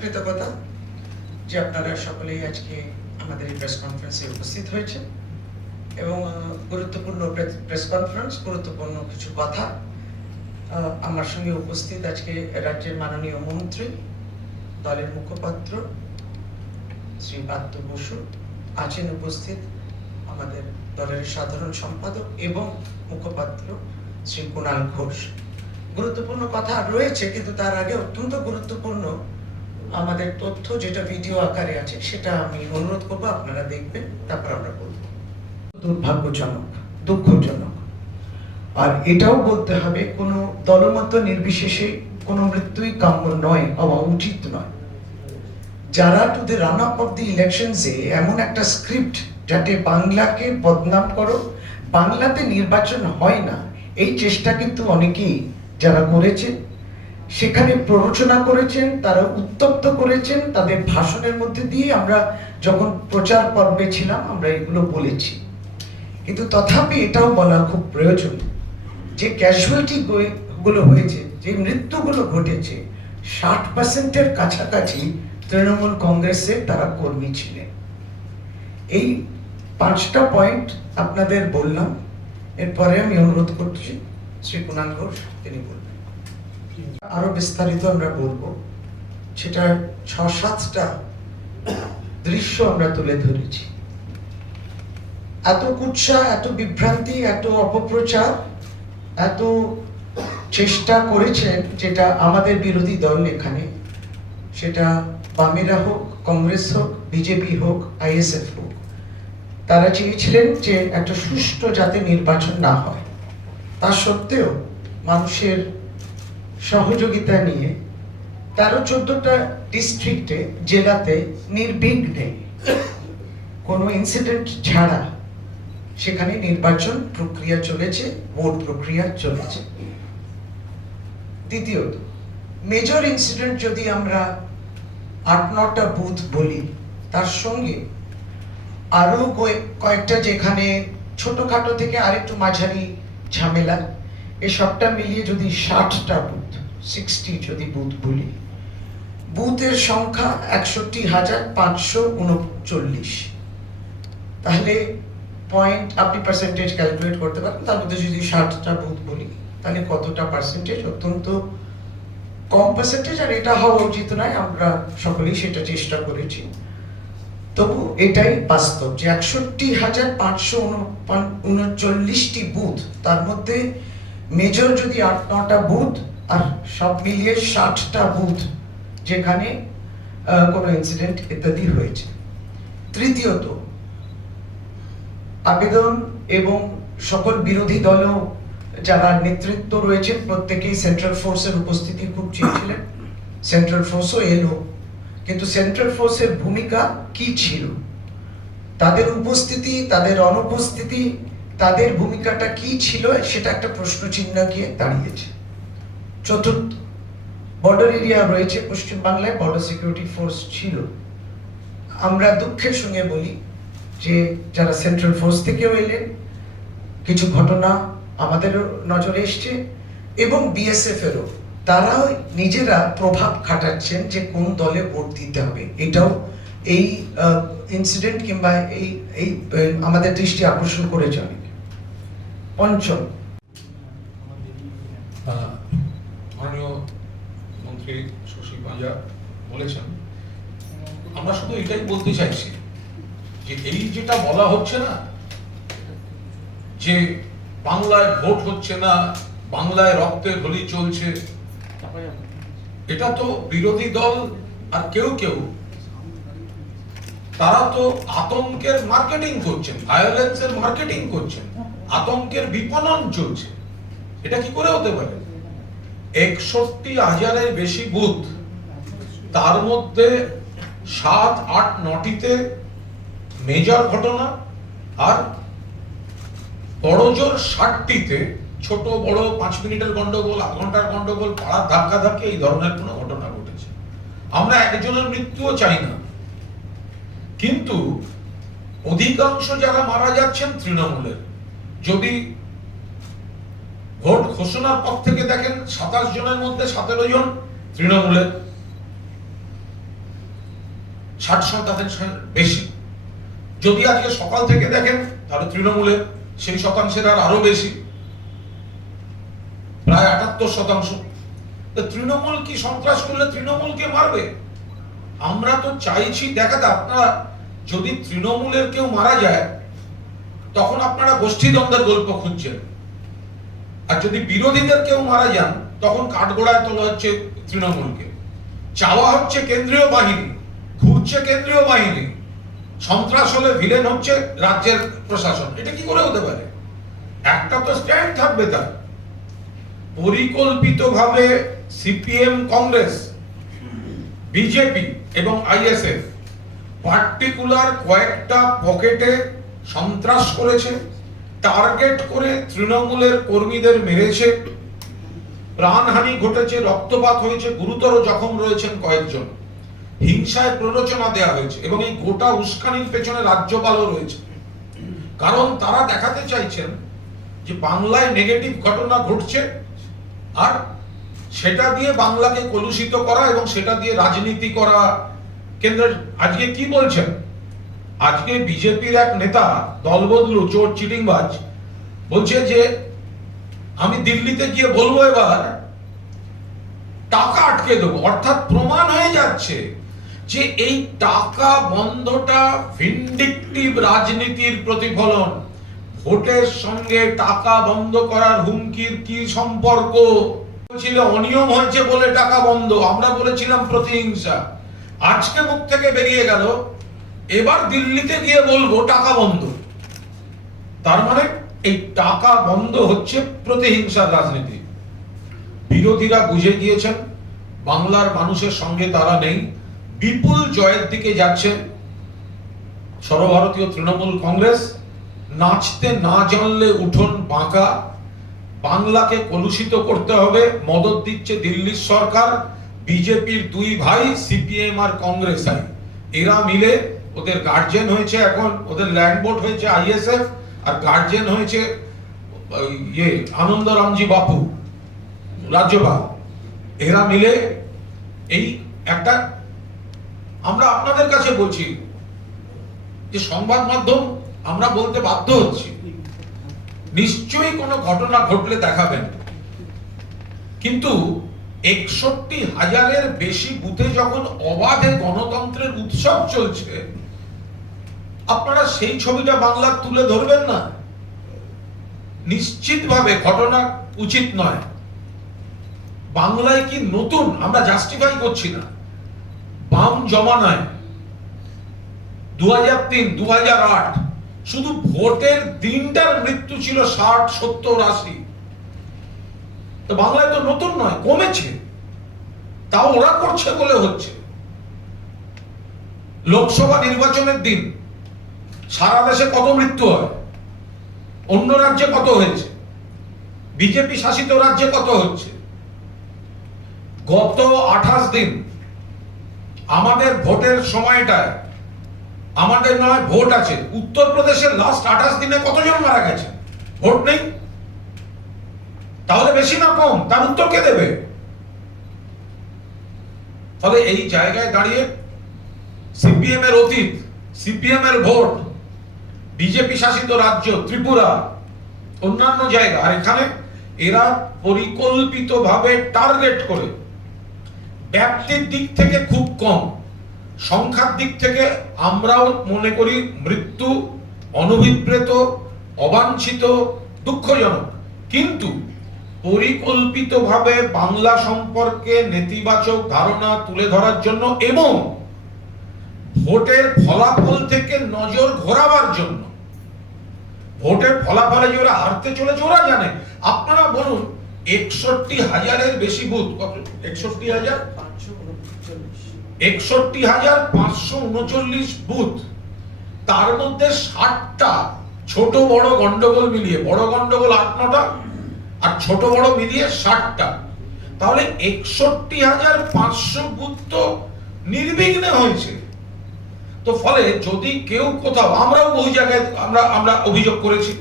কৃতজ্ঞতা যে আপনারা সকলেই আজকে আমাদের এই প্রেস কনফারেন্সে উপস্থিত হয়েছে এবং গুরুত্বপূর্ণ প্রেস কনফারেন্স, গুরুত্বপূর্ণ কিছু কথা। আমার সঙ্গে উপস্থিত আজকে রাজ্যের মাননীয় মন্ত্রী, দলের মুখপাত্র শ্রী পার্থ বসু আছেন উপস্থিত, আমাদের দলের সাধারণ সম্পাদক এবং মুখপাত্র শ্রী কুণাল ঘোষ। গুরুত্বপূর্ণ কথা রয়েছে, কিন্তু তার আগে অত্যন্ত গুরুত্বপূর্ণ আমাদের তথ্য যেটা ভিডিও আকারে আছে সেটা আমি অনুরোধ করবো আপনারা দেখবেন, তারপর আমরা বলবো। দুর্ভাগ্যজনক, দুঃখজনক। আর এটাও বলতে হবে কোনো দলমত নির্বিশেষে কোনো মৃত্যুই কাম্য নয়, হওয়া উচিত নয়। যারা to the run up of the ইলেকশনসে এমন একটা স্ক্রিপ্ট যাতে বাংলাকে বদনাম করো, বাংলাতে নির্বাচন হয় না, এই চেষ্টা কিন্তু অনেকেই যারা করেছেন সেখানে প্ররোচনা করেছেন, তারা উত্তপ্ত করেছেন তাদের ভাষণের মধ্যে দিয়ে। আমরা যখন প্রচার পর্বে ছিলাম আমরা এগুলো বলেছি, কিন্তু তথাপি এটাও বলা খুব প্রয়োজন যে ক্যাজুয়ালিটি গুলো হয়েছে, যে মৃত্যুগুলো ঘটেছে, 60%-এর কাছাকাছি তৃণমূল কংগ্রেসের তারা কর্মী ছিলেন। এই 5টা পয়েন্ট আপনাদের বললাম, এরপরে আমি অনুরোধ করছি শ্রী কুণাল ঘোষ তিনি বলবেন। আরো বিস্তারিত আমরা বলবো, সেটা 6-7টা দৃশ্য আমরা তুলে ধরেছি। এত কুৎসা, এত বিভ্রান্তি, এত অপপ্রচার, এত চেষ্টা করেছেন যেটা আমাদের বিরোধী দল এখানে, সেটা বামেরা হোক, কংগ্রেস হোক, বিজেপি হোক, আইএসএফ হোক, তারা চেয়েছিলেন যে একটা সুষ্ঠু যাতে নির্বাচন না হয়। তা সত্ত্বেও মানুষের সহযোগিতা নিয়ে 13-14টা ডিস্ট্রিক্টে, জেলাতে নির্বিঘ্নে কোনো ইনসিডেন্ট ছাড়া সেখানে নির্বাচন প্রক্রিয়া চলেছে, ভোট প্রক্রিয়া চলেছে। দ্বিতীয়ত, মেজর ইনসিডেন্ট যদি আমরা 8-9টা বুথ বলি, তার সঙ্গে আরো কয়েকটা যেখানে ছোটখাটো থেকে আরেকটু মাঝারি ঝামেলা, এই সবটা মিলিয়ে যদি 60টা বুথ, 60 যদি বুথ বলি, বুথের সংখ্যা 61,539। তাহলে পয়েন্ট আপনি পার্সেন্টেজ ক্যালকুলেট করতে পারেন, তার মধ্যে যদি 60টা বুথ বলি তাহলে কতটা পার্সেন্টেজ? অত্যন্ত কম পার্সেন্টেজ। আর এটা হওয়া উচিত নয়, আমরা সকলেই সেটা চেষ্টা করেছি। তবু এটাই বাস্তব যে 61,539টি বুথ, তার মধ্যে মেজর যদি 8-9টা বুথ, আর সব মিলিয়ে 60টা বুথ যেখানে কোনো ইনসিডেন্ট ইত্যাদি হয়েছে। তৃতীয়ত, আবেদন এবং সকল বিরোধী দলও যারা নেতৃত্ব রয়েছেন প্রত্যেকেই সেন্ট্রাল ফোর্সের উপস্থিতি খুব চেয়েছিলেন। সেন্ট্রাল ফোর্সও এলো, কিন্তু সেন্ট্রাল ফোর্সের ভূমিকা কি ছিল, তাদের উপস্থিতি, তাদের অনুপস্থিতি, তাদের ভূমিকাটা কি ছিল, সেটা একটা প্রশ্ন চিহ্ন গিয়ে দাঁড়িয়েছে। চতুর্থ, বর্ডার এরিয়া রয়েছে পশ্চিমবাংলায়, বর্ডার সিকিউরিটি ফোর্স ছিল। আমরা দুঃখের সঙ্গে বলি যে যারা সেন্ট্রাল ফোর্স থেকেও এলেন, কিছু ঘটনা আমাদেরও নজরে এসছে, এবং বিএসএফ এরও, তারাও নিজেরা প্রভাব খাটাচ্ছেন যে কোন দলে ভোট দিতে হবে। এটাও এই ইনসিডেন্ট কিংবা এই আমাদের দৃষ্টি আকর্ষণ করেছে অনেক। পঞ্চম, মাননীয় মন্ত্রী শশী পাঞ্জা বলেছেন, আমরা শুধু এটাই বলতে চাইছি যে এই যেটা বলা হচ্ছে না, যে বাংলায় ভোট হচ্ছে না, বাংলায় রক্তের হোলি চলছে, এটা তো বিরোধী দল আর কেউ তারা তো আতঙ্কের মার্কেটিং করছেন, ভায়োলেন্সের মার্কেটিং করছেন, আতঙ্কের বিপণন চলছে। এটা কি করে হতে পারে? 61,000-এর বেশি বুথ, তার মধ্যে 7-8-9টিতে মেজর ঘটনা, আর বড়জোর 60টিতে ছোট বড় 5 মিনিটের গন্ডগোল, আধ ঘন্টার গন্ডগোল, পাড়ার ধাক্কাধাক্কি, এই ধরনের কোনো ঘটনা ঘটেছে। আমরা একজনের মৃত্যুও চাই না, কিন্তু অধিকাংশ যারা মারা যাচ্ছেন তৃণমূলের। যদি ভোট ঘোষণার পর থেকে দেখেন, 27 জনের মধ্যে 17 জন তৃণমূলের। 60% বেশি। যদি আজকে সকাল থেকে দেখেন তাহলে তৃণমূলের সেই শতাংশের আরো বেশি, প্রায় 78%। তৃণমূল কি সন্ত্রাস করলে তৃণমূলকে মারবে? আমরা তো চাইছি দেখাতে, আপনারা যদি তৃণমূলের কেউ মারা যায় তখন আপনারা গোষ্ঠীদ্বন্দ্বের গল্প খুঁজছেন, আর যদি বিরোধীদের কেউ মারা যান তখন কাঠগড়ায় তোলা হচ্ছে তৃণমূলকে, চাওয়া হচ্ছে কেন্দ্রীয় বাহিনী, ঘুরছে কেন্দ্রীয় বাহিনী, সন্ত্রাস হলে ভিলেন হচ্ছে রাজ্যের প্রশাসন। এটা কি করে হতে পারে? একটা তো স্ট্যান্ড থাকবে তার। পরিকল্পিতভাবে সিপিএম, কংগ্রেস, বিজেপি এবং আইএসএফ পার্টিকুলার কয়েকটা পকেটে সন্ত্রাস করেছে, টার্গেট করে তৃণমূলের কর্মীদের মেরেছে, প্রাণহানি ঘটেছে, রক্তপাত হয়েছে, গুরুতর জখম রয়েছেন কয়েকজন, হিংসায় প্ররোচনা দেওয়া হয়েছে, এবং এই গোটা উস্কানির পেছনে রাজ্যপালও রয়েছে। কারণ তারা দেখাতে চাইছেন যে বাংলায় নেগেটিভ ঘটনা ঘটছে আর সেটা দিয়ে বাংলাকে কলুষিত করা এবং সেটা দিয়ে রাজনীতি করা। কেন্দ্র আজকে কি বলছেন? আজকে বিজেপির এক নেতা, দলবদলু, চোর, চিটিংবাজ, বলছে যে আমি দিল্লিতে গিয়ে বলবো এবার টাকা আটকে দেবো। অর্থাৎ প্রমাণ হয়ে যাচ্ছে যে এই টাকা বন্ধটা ভিন্ডিকটিভ রাজনীতির প্রতিফলন। ভোটের সঙ্গে টাকা বন্ধ করার হুমকির কি সম্পর্ক? ছিল অনিয়ম হয়েছে বলে টাকা বন্ধ, আমরা বলেছিলাম প্রতিহিংসা। আজকে মুখ থেকে বেরিয়ে গেল এবার দিল্লিতে গিয়ে বলবো টাকা বন্ধ। তার মানে এই টাকা বন্ধ হচ্ছে প্রতিহিংসার রাজনীতি। বিরোধীরা বুঝে গিয়েছেন বাংলার মানুষের সঙ্গে তারা নেই, বিপুল জয়ের দিকে যাচ্ছে সর্বভারতীয় তৃণমূল কংগ্রেস। নাচতে না জানলে উঠোন বাঁকা, বাংলাকে কলুষিত করতে হবে, মদত দিচ্ছে দিল্লির সরকার, বিজেপির দুই ভাই সিপিএম আর কংগ্রেস। এরা মিলে, ওদের গার্জিয়ান হয়েছে এখন, ওদের ল্যান্ড বোর্ড হয়েছে আইএসএফ, আর গার্জিয়ান হয়েছে আনন্দরামজি বাপু, রাজ্যপাল। এরা মিলে এই একটা, আমরা আপনাদের কাছে বলছি যে সংবাদ মাধ্যম আমরা বলতে বাধ্য হচ্ছি, নিশ্চয়ই কোনো ঘটনা ঘটলে দেখাবেন, কিন্তু 61,000-এর বেশি বুথে যখন অবাধে গণতন্ত্রের উৎসব চলছে, আপনারা সেই ছবিটা বাংলার তুলে ধরবেন না? নিশ্চিতভাবে ঘটনা উচিত নয়। বাংলায় কি নতুন? আমরা জাস্টিফাই করছি না। বাম জমানায় 2003, 2008 শুধু ভোটের দিনটার মৃত্যু ছিল 60, 70, 80। তো বাংলায় তো নতুন নয়, কমেছে। তাও ওরা করছে বলে হচ্ছে। লোকসভা নির্বাচনের দিন সারা দেশে কত মৃত্যু হয়, অন্য রাজ্যে কত হয়েছে, বিজেপি শাসিত রাজ্যে কত হচ্ছে। গত 28 দিন আমাদের ভোটের সময়টায়, আমাদের নয় ভোট আছে, উত্তরপ্রদেশের লাস্ট 28 দিনে কতজন মারা গেছে? ভোট নেই। তাহলে বেশি না কম, তার উত্তর কে দেবে? ফলে এই জায়গায় দাঁড়িয়ে সিপিএম এর অতীত, সিপিএম এর ভোট, বিজেপি শাসিত রাজ্য ত্রিপুরা, অন্যান্য জায়গা, আর এখানে এরা পরিকল্পিতভাবে টার্গেট করে, ব্যাপ্তির দিক থেকে খুব কম, সংখ্যার দিক থেকে আমরাও মনে করি মৃত্যু অনভিপ্রেত, অবাঞ্ছিত, দুঃখজনক, কিন্তু পরিকল্পিতভাবে বাংলা সম্পর্কে নেতিবাচক ধারণা তুলে ধরার জন্য এবং ভোটের ফলাফল থেকে নজর ঘোরাবার জন্য। ভোটের ফলাফলে যে ওরা হারতে চলেছে ওরা জানে। আপনারা বলুন 61,000-এর বেশি বুথ, কত? 61,539 বুথ, তার মধ্যে 60টা ছোট বড় গন্ডগোল মিলিয়ে, বড় গন্ডগোল 8-9টা আর ছোট বড় মিলিয়ে 60টা। তাহলে 61,500 বুথ তো নির্বিঘ্নে হয়েছে। তো ফলে যদি কেউ কোথাও, আমরাও বহু জায়গায় আমরা অভিযোগ করেছি,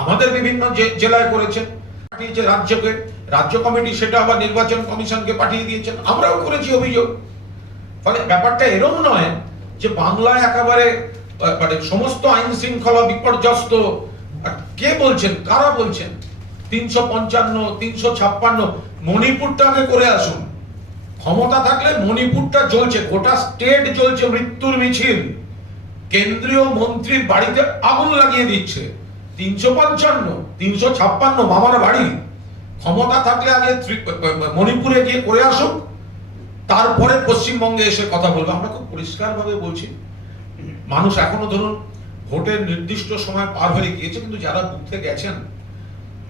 আমাদের বিভিন্ন জেলায় করেছেন, পাঠিয়েছে রাজ্যকে, রাজ্য কমিটি সেটা আবার নির্বাচন কমিশনকে পাঠিয়ে দিয়েছেন, আমরাও করেছি অভিযোগ। ফলে ব্যাপারটা এরকম নয় যে বাংলায় একেবারে মানে সমস্ত আইন শৃঙ্খলা বিপর্যস্ত। কে বলছেন, কারা বলছেন? 355, 356, মণিপুরটাকে করে আসুন। ক্ষমতা থাকলে মণিপুরটা চলছে, গোটা স্টেট চলছে মৃত্যুর মিছিল। কেন্দ্রীয় মন্ত্রীর বাড়িতে আগুন লাগিয়ে দিচ্ছে। 355, 356 মামার বাড়ি। ক্ষমতা থাকলে আগে মণিপুরে গিয়ে করে আসুক, তারপরে পশ্চিমবঙ্গে এসে কথা বলবো। আমরা খুব পরিষ্কার ভাবে বলছি, মানুষ এখনো ধরুন ভোটের নির্দিষ্ট সময় পার হয়ে গিয়েছে, কিন্তু যারা বুথে গেছেন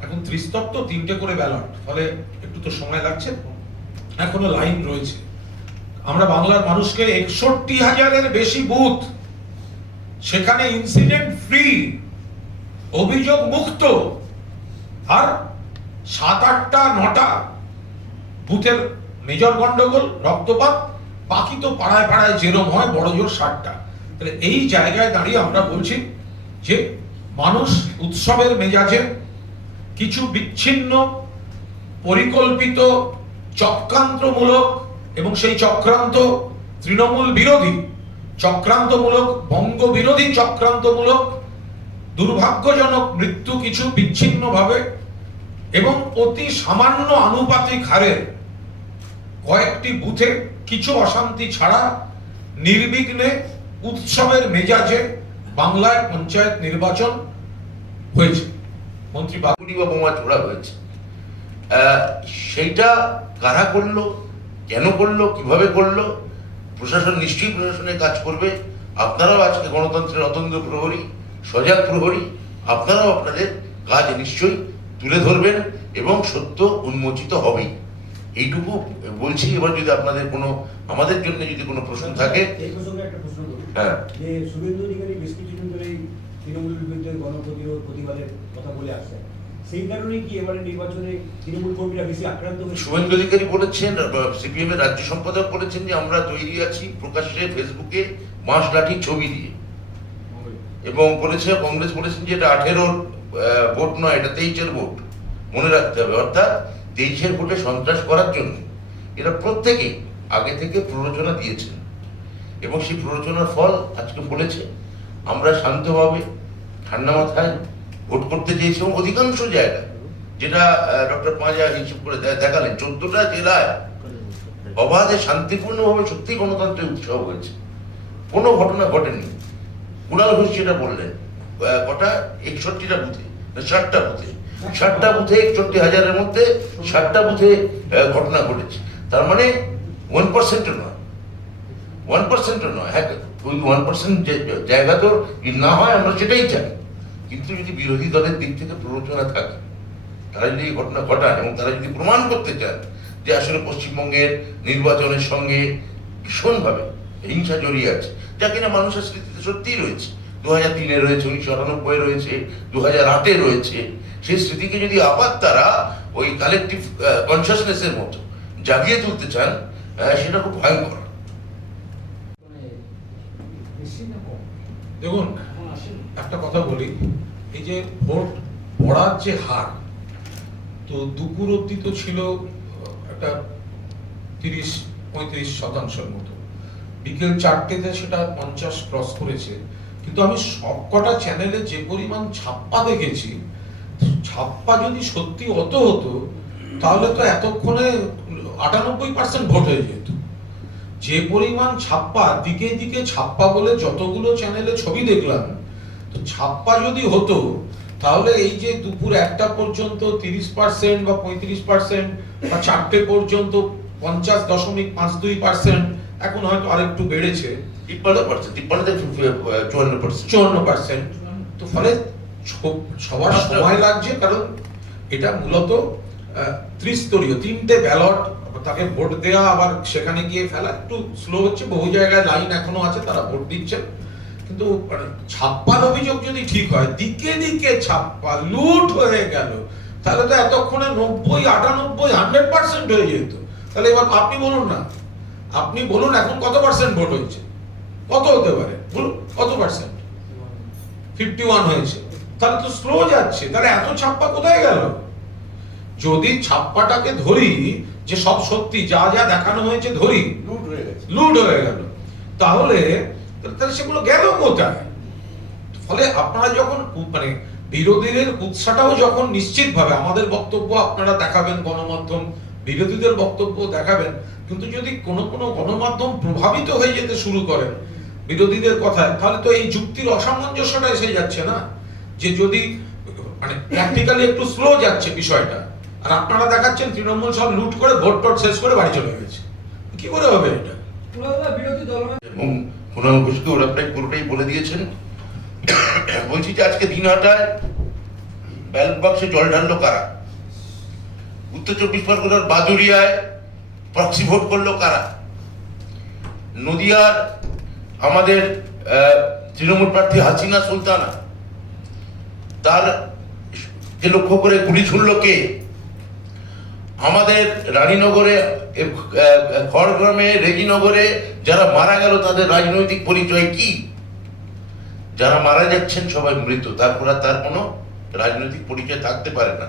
এখন 30 তো 3টে করে ব্যালট, ফলে একটু তো সময় লাগছে, এখনো লাইন রয়েছে। আমরা বাংলার মানুষকে 61,000-এর বেশি বুথ, সেখানে ইনসিডেন্ট ফ্রি, অভিযোগ মুক্ত, আর 7-8টা 9টা বুথের মেজর গন্ডগোল, রক্তপাত, বাকি তো পাড়ায় পাড়ায় যেরম হয় বড় জোর 60টা। তাহলে এই জায়গায় দাঁড়িয়ে আমরা বলছি যে মানুষ উৎসবের মেজাজে কিছু বিচ্ছিন্ন, পরিকল্পিত, চক্রান্তমূলক, এবং সেই চক্রান্ত তৃণমূল বিরোধী চক্রান্তমূলক, বঙ্গ বিরোধী চক্রান্তমূলক, দুর্ভাগ্যজনক মৃত্যু কিছু বিচ্ছিন্নভাবে এবং অতি সামান্য আনুপাতিক হারে কয়েকটি বুথে কিছু অশান্তি ছাড়া নির্বিঘ্নে উৎসবের মেজাজে বাংলায় পঞ্চায়েত নির্বাচন হয়েছে। মন্ত্রী গুলি বা বোমা ছোড়া হয়েছে, সেইটা কারা করলো, কেন করলো, কিভাবে করলো, প্রশাসন নিশ্চয়ই প্রশাসনের কাজ করবে। আপনারাও আজকে গণতন্ত্রের অতন্দ্র প্রহরী, সজাগ প্রহরী, আপনারাও আপনাদের কাজ নিশ্চয়ই তুলে ধরবেন এবং সত্য উন্মোচিত হবেই, এইটুকু বলছি। এবার যদি আপনাদের কোনো, আমাদের জন্য যদি কোনো প্রশ্ন থাকে। এই প্রসঙ্গে একটা প্রশ্ন করব। হ্যাঁ, যে শুভেন্দু অধিকারী বেশ কিছুদিন ধরে তৃণমূলের বিরুদ্ধে গণপ্রতিরোধ প্রতিবাদের কথা বলে আসছেন, সেই কারণে কি এবারে নির্বাচনে তৃণমূল কর্মীরা বেশি আক্রান্ত হয়েছে? শুভেন্দু অধিকারী বলেছেন, সিপিএম এর রাজ্য সম্পাদক বলেছেন যে আমরা তৈরি আছি প্রকাশ্যে ফেসবুকে বাঁশ লাঠির ছবি দিয়ে, এবং বলেছে কংগ্রেস বলেছেন যে এটা 18-র ভোট নয়, এটা 23-এর ভোট, মনে রাখতে হবে। অর্থাৎ 23-এর ভোটে সন্ত্রাস করার জন্য এরা প্রত্যেকেই আগে থেকে প্ররোচনা দিয়েছেন, এবং সেই প্ররোচনার ফল আজকে বলেছে আমরা শান্তভাবে ঠান্ডা মাথায় ভোট করতে চেয়েছি। এবং অধিকাংশ জায়গায়, যেটা ডক্টর পাঁজা হিসেব করে দেখালেন, 14টা জেলায় অবাধে শান্তিপূর্ণভাবে সত্যি গণতন্ত্রের উৎসব হয়েছে, কোনো ঘটনা ঘটেনি। কুণাল ঘোষ যেটা বললেন, কটা 61টা বুথে, 60টা বুথে, 60টা বুথে 61,000-এর মধ্যে 60টা বুথে ঘটনা ঘটেছে। তার মানে 1%-ও নয়, 1%-ও নয়। হ্যাঁ, ওই 1% জায়গা তো না হয়, আমরা সেটাই চাই, কিন্তু যদি বিরোধী দলের দিক থেকে প্ররোচনা থাকে, তারা যদি এই ঘটনা ঘটান এবং তারা যদি প্রমাণ করতে চান যে আসলে পশ্চিমবঙ্গের নির্বাচনের সঙ্গে ভীষণভাবে হিংসা জড়িয়ে আছে, যা কিনা মানুষের স্মৃতিতে সত্যিই রয়েছে, 2003-এ রয়েছে, 1998-এ রয়েছে, 2008-এ রয়েছে, সেই স্মৃতিকে যদি আবার তারা ওই কালেকটিভ কনসিয়াসনেসের মতো জাগিয়ে তুলতে চান, সেটা খুব ভয়ঙ্কর। দেখুন, একটা কথা বলি, এই যে ভোট পড়ার যে হার, তো দুপুর অব্দি তো ছিল একটা 30-35% মতো, বিকেল 4টেতে সেটা 50 ক্রস করেছে। কিন্তু আমি সবকটা চ্যানেলে যে পরিমাণ ছাপ্পা দেখেছি, ছাপ্পা যদি সত্যি অত হতো তাহলে তো এতক্ষণে 98% ভোট হয়ে যেত। যে পরিমাণ ছাপ্পা, দিকে দিকে ছাপ্পা বলে যতগুলো চ্যানেলে ছবি দেখলাম, তো ছাপ্পা যদি হতো তাহলে এই যে দুপুর 1টা পর্যন্ত 30% বা 35% বা 4টে পর্যন্ত 50.52%, এখন হয়তো আরেকটু বেড়েছে 54%, তো ফলে সবার সময় লাগছে, কারণ এটা মূলত ত্রিস্তরীয়, 3টে ব্যালট, তাকে ভোট দেওয়া আবার সেখানে গিয়ে ফেলা একটু স্লো হচ্ছে। বহু জায়গায় লাইন এখনো আছে, তারা ভোট দিচ্ছেন, কিন্তু ছাপ্পার অভিযোগ যদি ঠিক হয়, দিকে দিকে ছাপ্পা লুট হয়ে গেল, তাহলে তো এতক্ষণে 90-98-100% হয়ে যেত। তাহলে এবার আপনি বলুন না, আপনি বলুন এখন কত পার্সেন্ট ভোট হয়েছে, কত হতে পারে বলুন, কত পার্সেন্ট? 51 হয়েছে, তাহলে তো স্লো যাচ্ছে। তাহলে এত ছাপ্পা কোথায় গেল? যদি ছাপ্পাটাকে ধরি যে সব সত্যি, যা যা দেখানো হয়েছে ধরি, লুট হয়ে গেল, তাহলে তাহলে সেগুলো গেল কোথায়? ফলে আপনারা যখন মানে বিরোধীদের উৎসাহটাও যখন নিশ্চিতভাবে আমাদের বক্তব্য আপনারা দেখাবেন, গণমাধ্যম বিরোধীদের বক্তব্য দেখাবেন, কিন্তু যদি কোনো গণমাধ্যম প্রভাবিত হয়ে যেতে শুরু করেন বিরোধীদের কথায়, তাহলে তো এই যুক্তির অসামঞ্জস্যটা এসে যাচ্ছে না, যে যদি মানে প্র্যাকটিক্যালি একটু স্লো যাচ্ছে বিষয়টা, আর আপনারা দেখাচ্ছেন তৃণমূল সব লুট করে ভোট টোট শেষ করে বাড়ি চলে গেছে, কি করে হবে এটা? বিরোধী দল এবং কুণাল ঘোষকে ওরা প্রায় পুরোটাই বলে দিয়েছেন। বলছি যে আজকে দিনহাটায় ব্যালট বাক্সে জল ঢাললো কারা? উত্তর 24 পরগনার বাদুড়িয়ায় প্রক্সি ভোট করলো কারা? নদিয়ার আমাদের তৃণমূল প্রার্থী হাসিনা সুলতানা, তার কে লক্ষ্য করে গুলি ছুড়ল কে? আমাদের রানীনগরে, খড়গ্রামে, রেজিনগরে যারা মারা গেল তাদের রাজনৈতিক পরিচয় কি? যারা মারা যাচ্ছেন সবাই মৃত, তারপর আর তার কোনো রাজনৈতিক পরিচয় থাকতে পারে না।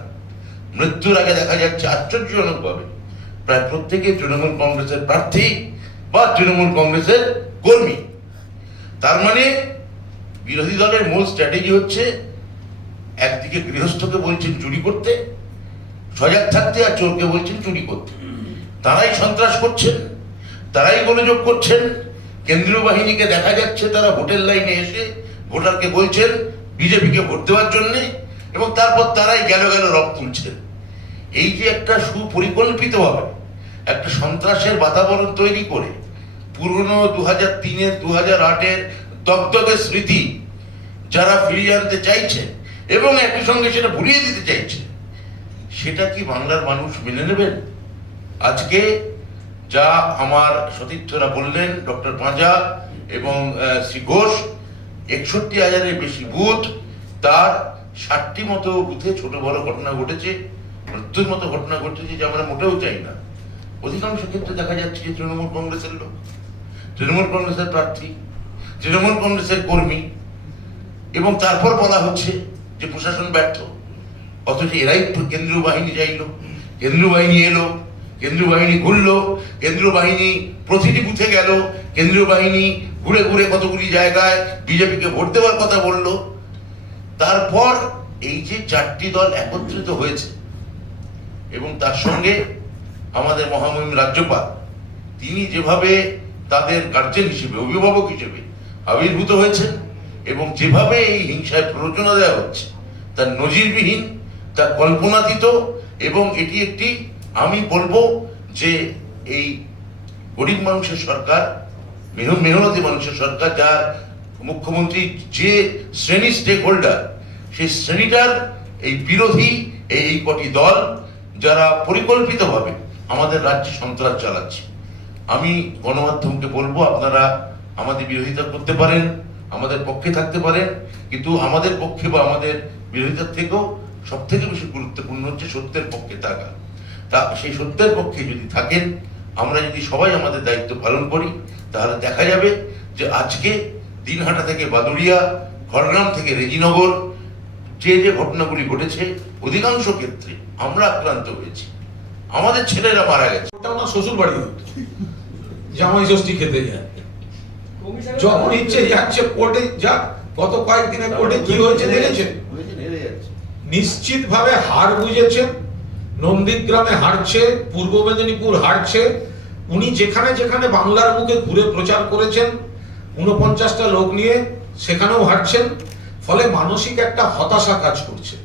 মৃত্যুর আগে দেখা যাচ্ছে আশ্চর্যজনকভাবে প্রায় প্রত্যেকে তৃণমূল কংগ্রেসের প্রার্থী বা তৃণমূল কংগ্রেসের কর্মী। তার মানে বিরোধী দলের মূল স্ট্র্যাটেজি হচ্ছে একদিকে গৃহস্থকে বলছেন চুরি করতে, সজাগ থাকতে, আর চোরকে বলছেন চুরি করতে। তারাই সন্ত্রাস করছেন, তারাই গোলযোগ করছেন। কেন্দ্রীয় বাহিনীকে দেখা যাচ্ছে তারা ভোটের লাইনে এসে ভোটারকে বলছেন বিজেপিকে ভোট দেওয়ার জন্যে, এবং তারপর তারাই গেল রব তুলছেন। এই যে একটা সুপরিকল্পিতভাবে একটা সন্ত্রাসের বাতাবরণ তৈরি করে পুরনো 2003-এর 2008-এর দগদগে স্মৃতি যারা ফিরিয়ে আনতে চাইছে এবং একই সঙ্গে সেটা ভুলিয়ে দিতে চাইছে, সেটা কি বাংলার মানুষ মেনে নেবেন? আজকে যা আমার সতীর্থরা বললেন, ডক্টর পাঁজা এবং শ্রী ঘোষ, 61,000-এর বেশি বুথ, তার 60টি মতো বুথে ছোট বড় ঘটনা ঘটেছে, মৃত্যুর মতো ঘটনা ঘটেছে, যে আমরা মোটেও চাই না। অধিকাংশ ক্ষেত্রে দেখা যাচ্ছে যে তৃণমূল কংগ্রেসের লোক, তৃণমূল কংগ্রেসের প্রার্থী, তৃণমূল কংগ্রেসের কর্মী, এবং তারপর বলা হচ্ছে যে প্রশাসন ব্যর্থ। অথচ এরাই কেন্দ্রীয় বাহিনী চাইল, কেন্দ্রীয় বাহিনী এলো, কেন্দ্রীয় বাহিনী ঘুরলো, কেন্দ্রীয় বাহিনী প্রতিটি বুথে গেল, কেন্দ্রীয় বাহিনী ঘুরে ঘুরে কতগুলি জায়গায় বিজেপিকে ভোট দেওয়ার কথা বললো। তারপর এই যে 4টি দল একত্রিত হয়েছে এবং তার সঙ্গে আমাদের মহামহিম রাজ্যপাল, তিনি যেভাবে তাদের গার্জেন হিসেবে, অভিভাবক হিসেবে আবির্ভূত হয়েছেন এবং যেভাবে এই হিংসায় প্ররোচনা দেওয়া হচ্ছে, তার নজিরবিহীন, তার কল্পনাতীত, এবং এটি একটি, আমি বলবো যে এই গরিব মানুষের সরকার, মেহনতি মানুষের সরকার, যার মুখ্যমন্ত্রী যে শ্রেণী স্টেক হোল্ডার, সেই শ্রেণীটার এই বিরোধী এই কটি দল যারা পরিকল্পিতভাবে আমাদের রাজ্যে সন্ত্রাস চালাচ্ছে। আমি গণমাধ্যমকে বলবো, আপনারা আমাদের বিরোধিতা করতে পারেন, আমাদের পক্ষে থাকতে পারেন, কিন্তু আমাদের পক্ষে বা আমাদের বিরোধিতার থেকেও সব থেকে বেশি গুরুত্বপূর্ণ হচ্ছে সত্যের পক্ষে থাকা। তা সেই সত্যের পক্ষে যদি থাকেন, আমরা যদি সবাই আমাদের দায়িত্ব পালন করি, তাহলে দেখা যাবে যে আজকে দিনহাটা থেকে বাদুড়িয়া, খড়গ্রাম থেকে রেজিনগর, যে ঘটনাগুলি ঘটেছে, অধিকাংশ ক্ষেত্রে আমরা আক্রান্ত হয়েছি, আমাদের ছেলেরা মারা গেছে। ওটা ওনার শ্বশুর বাড়ি হতো, জামাই ষষ্ঠী খেতে যায়, যখন ইচ্ছে যাচ্ছে কোর্টে, যা গত কয়েকদিনে কোর্টে কি হয়েছে দেখেছেন? নিশ্চিতভাবে হার বুঝেছেন। নন্দীগ্রামে হারছে, পূর্ব মেদিনীপুর হারছে। উনি যেখানে যেখানে বাংলার মুখে ঘুরে প্রচার করেছেন 49টা লোক নিয়ে, সেখানেও হারছেন। ফলে মানসিক একটা হতাশা কাজ করছে।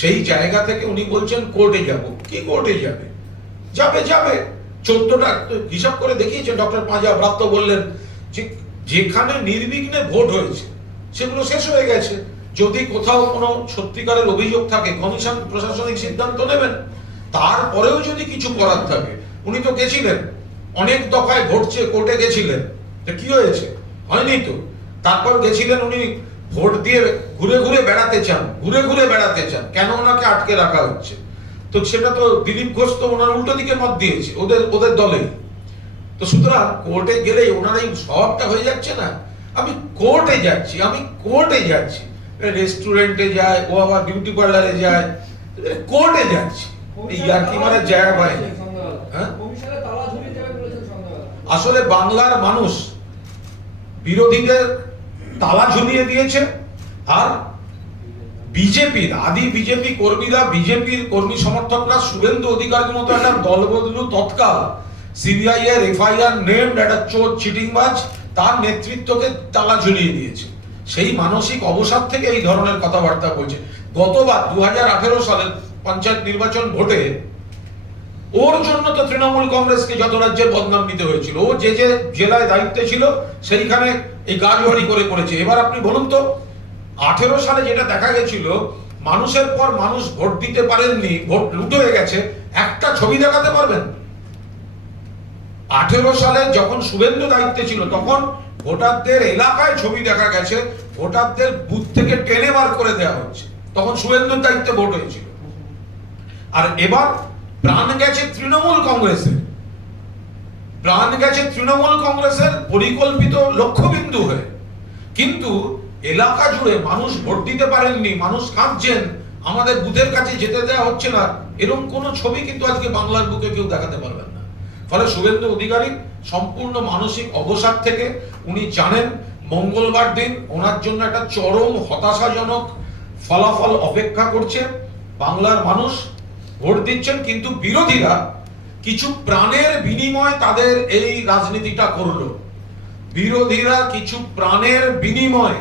সেই জায়গা থেকে উনি বলছেন কোর্টে যাব। কি কোর্টে যাবে? যাবে 14টা হিসাব করে দেখিয়েছেন ডক্টর পাঁজা ব্রাত্য, বললেন যে যেখানে নির্বিঘ্নে ভোট হয়েছে সেগুলো শেষ হয়ে গেছে। যদি কোথাও কোনো সত্যিকারের অভিযোগ থাকে, কমিশন প্রশাসনিক সিদ্ধান্ত নেবেন। তারপরেও যদি কিছু করার থাকে, উনি তো গেছিলেন, অনেক দফায় ঘটছে, কোর্টে গেছিলেন, কি হয়েছে? হয়নি তো। তারপর গেছিলেন উনি ভোট দিয়ে ঘুরে ঘুরে বেড়াতে চান, কেন ওনাকে আটকে রাখা হচ্ছে? তো সেটা তো দিলীপ ঘোষ তো ওনার উল্টো দিকে মত দিয়েছে, ওদের দলে। তো সুতরাং কোর্টে গেলেই ওনার এই স্বভাবটা হয়ে যাচ্ছে না, আমি কোর্টে যাচ্ছি, রেস্টুরেন্টে যায়, ও আবার বিউটি পার্লারে যায়, কোর্টে যাচ্ছি, এই আর কি মানে জায়গা পায়। হ্যাঁ, আসলে বাংলার মানুষ বিরোধীদের তালা ঝুলিয়ে দিয়েছে, আর বিজেপির বিজেপি কর্মীরা, বিজেপির কর্মী সমর্থকরা শুভেন্দু অধিকারীর মতো একটা দলবদলু তৎকাল সিবিআই এর এফআইআর নেমড একটা চোর চিটিংবাজ, তার নেতৃত্বকে তালা ঝুলিয়ে দিয়েছে। সেই মানসিক অবসাদ থেকে এই ধরনের কথাবার্তা বলছে। গতবার 2018 সালের পঞ্চায়েত নির্বাচন ভোটে ওর জন্য তো তৃণমূল কংগ্রেসকে যত রাজ্যের বদনাম নিতে হয়েছিল। ও যে যে জেলায় দায়িত্বে ছিল সেইখানে এই গাজবাড়ি করে করেছে। এবার আপনি বলুন তো, 18 সালে যেটা দেখা গেছিল, মানুষের পর মানুষ ভোট দিতে পারেননি, ভোট লুট হয়ে গেছে, একটা ছবি দেখাতে পারবেন? 18 সালে যখন শুভেন্দু দায়িত্বে ছিল তখন ভোটারদের এলাকায় ছবি দেখা গেছে, ভোটারদের বুথ থেকে টেনে বার করে দেওয়া হচ্ছে, তখন শুভেন্দুর দায়িত্বে ভোট হয়েছিল। আর এবার প্রাণ গেছে তৃণমূল কংগ্রেসের, প্রাণ গেছে তৃণমূল কংগ্রেসের পরিকল্পিত লক্ষ্যবিন্দু হয়ে, কিন্তু এলাকা জুড়ে মানুষ ভোট দিতে পারেননি, মানুষ কাঁদছেন, আমাদের বুথের কাছে যেতে দেওয়া হচ্ছে না, এরকম কোন ছবি কিন্তু আজকে বাংলার বুকে কেউ দেখাতে পারবেন না। ফলে শুভেন্দু অধিকারী সম্পূর্ণ মানসিক অবসাদ থেকে, উনি জানেন মঙ্গলবার দিন ওনার জন্য একটা চরম হতাশাজনক ফলাফল অপেক্ষা করছে। বাংলার মানুষ ভোট দিচ্ছেন, কিন্তু বিরোধীরা কিছু প্রাণের বিনিময় তাদের এই রাজনীতিটা করলো। বিরোধীরা কিছু প্রাণের বিনিময়ে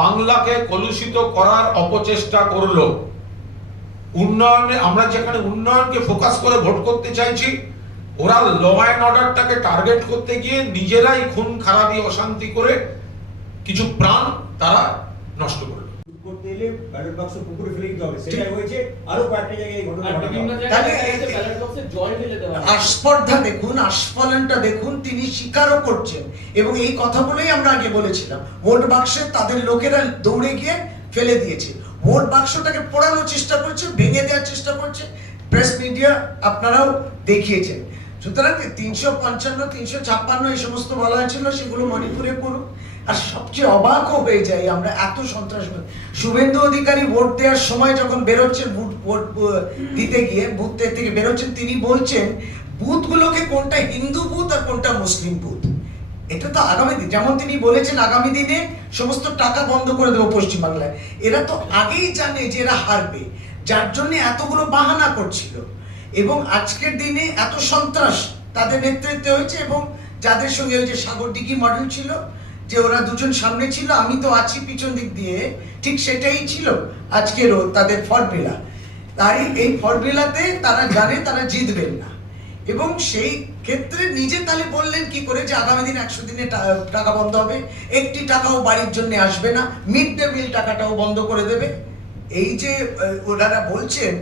বাংলাকে কলুষিত করার অপচেষ্টা করলো। উন্নয়নে, আমরা যেখানে উন্নয়নকে ফোকাস করে ভোট করতে চাইছি, ওরা ল অ্যান্ড অর্ডারটাকে টার্গেট করতে গিয়ে নিজেরাই খুন খারাপি অশান্তি করে কিছু প্রাণ তারা নষ্ট করলো। করতে এলে ব্যালট বাক্স পুকুরে ফেলে দিতে হবে, সেটাই হয়েছে। আরো কয়েকটা জায়গায় এই ঘটনা আস্পর্ধা দেখুন, আস্ফলনটা দেখুন, তিনি স্বীকারও করছেন। এবং এই কথা বলেই আমরা আগে বলেছিলাম, ভোট বাক্সে তাদের লোকেরা দৌড়ে গিয়ে ফেলে দিয়েছে, ভোট বাক্সটাকে পোড়ানোর চেষ্টা করছে, ভেঙে দেওয়ার চেষ্টা করছে। প্রেস মিডিয়া আপনারাও দেখিয়েছেন। সুতরাং 355, 356 এই সমস্ত বলা হয়েছিল, সেগুলো মণিপুরে করুন। আর সবচেয়ে অবাকও হয়ে যায়, আমরা এত সন্ত্রাসবাদ। শুভেন্দু অধিকারী ভোট দেওয়ার সময় যখন বেরোচ্ছেন, ভোট দিতে গিয়ে বুথ থেকে বেরোচ্ছেন, তিনি বলছেন বুথগুলোকে কোনটা হিন্দু বুথ আর কোনটা মুসলিম বুথ। এটা তো আগামী দিন, যেমন তিনি বলেছেন আগামী দিনে সমস্ত টাকা বন্ধ করে দেবো পশ্চিমবাংলায়। এরা তো আগেই জানে যে এরা হারবে, যার জন্য এতগুলো বাহানা করছিল। এবং আজকের দিনে এত সন্ত্রাস তাদের নেতৃত্বে হয়েছে। এবং যাদের সঙ্গে ওই যে সাগরদিঘি মডেল ছিল, যে ওরা দুজন সামনে ছিল, আমি তো আছি পিছন দিক দিয়ে, ঠিক সেটাই ছিল আজকেরও তাদের ফর্মুলা। তাই এই ফর্মুলাতে তারা জানে তারা জিতবেন না। এবং সেই ক্ষেত্রে নিজে তাহলে বললেন কি করে যে আগামী দিন 100 দিনে টাকা বন্ধ হবে, একটি টাকাও বাড়ির জন্য আসবে না, মিড ডে মিল টাকাটাও বন্ধ করে দেবে। এই যে ওনারা বলছেন,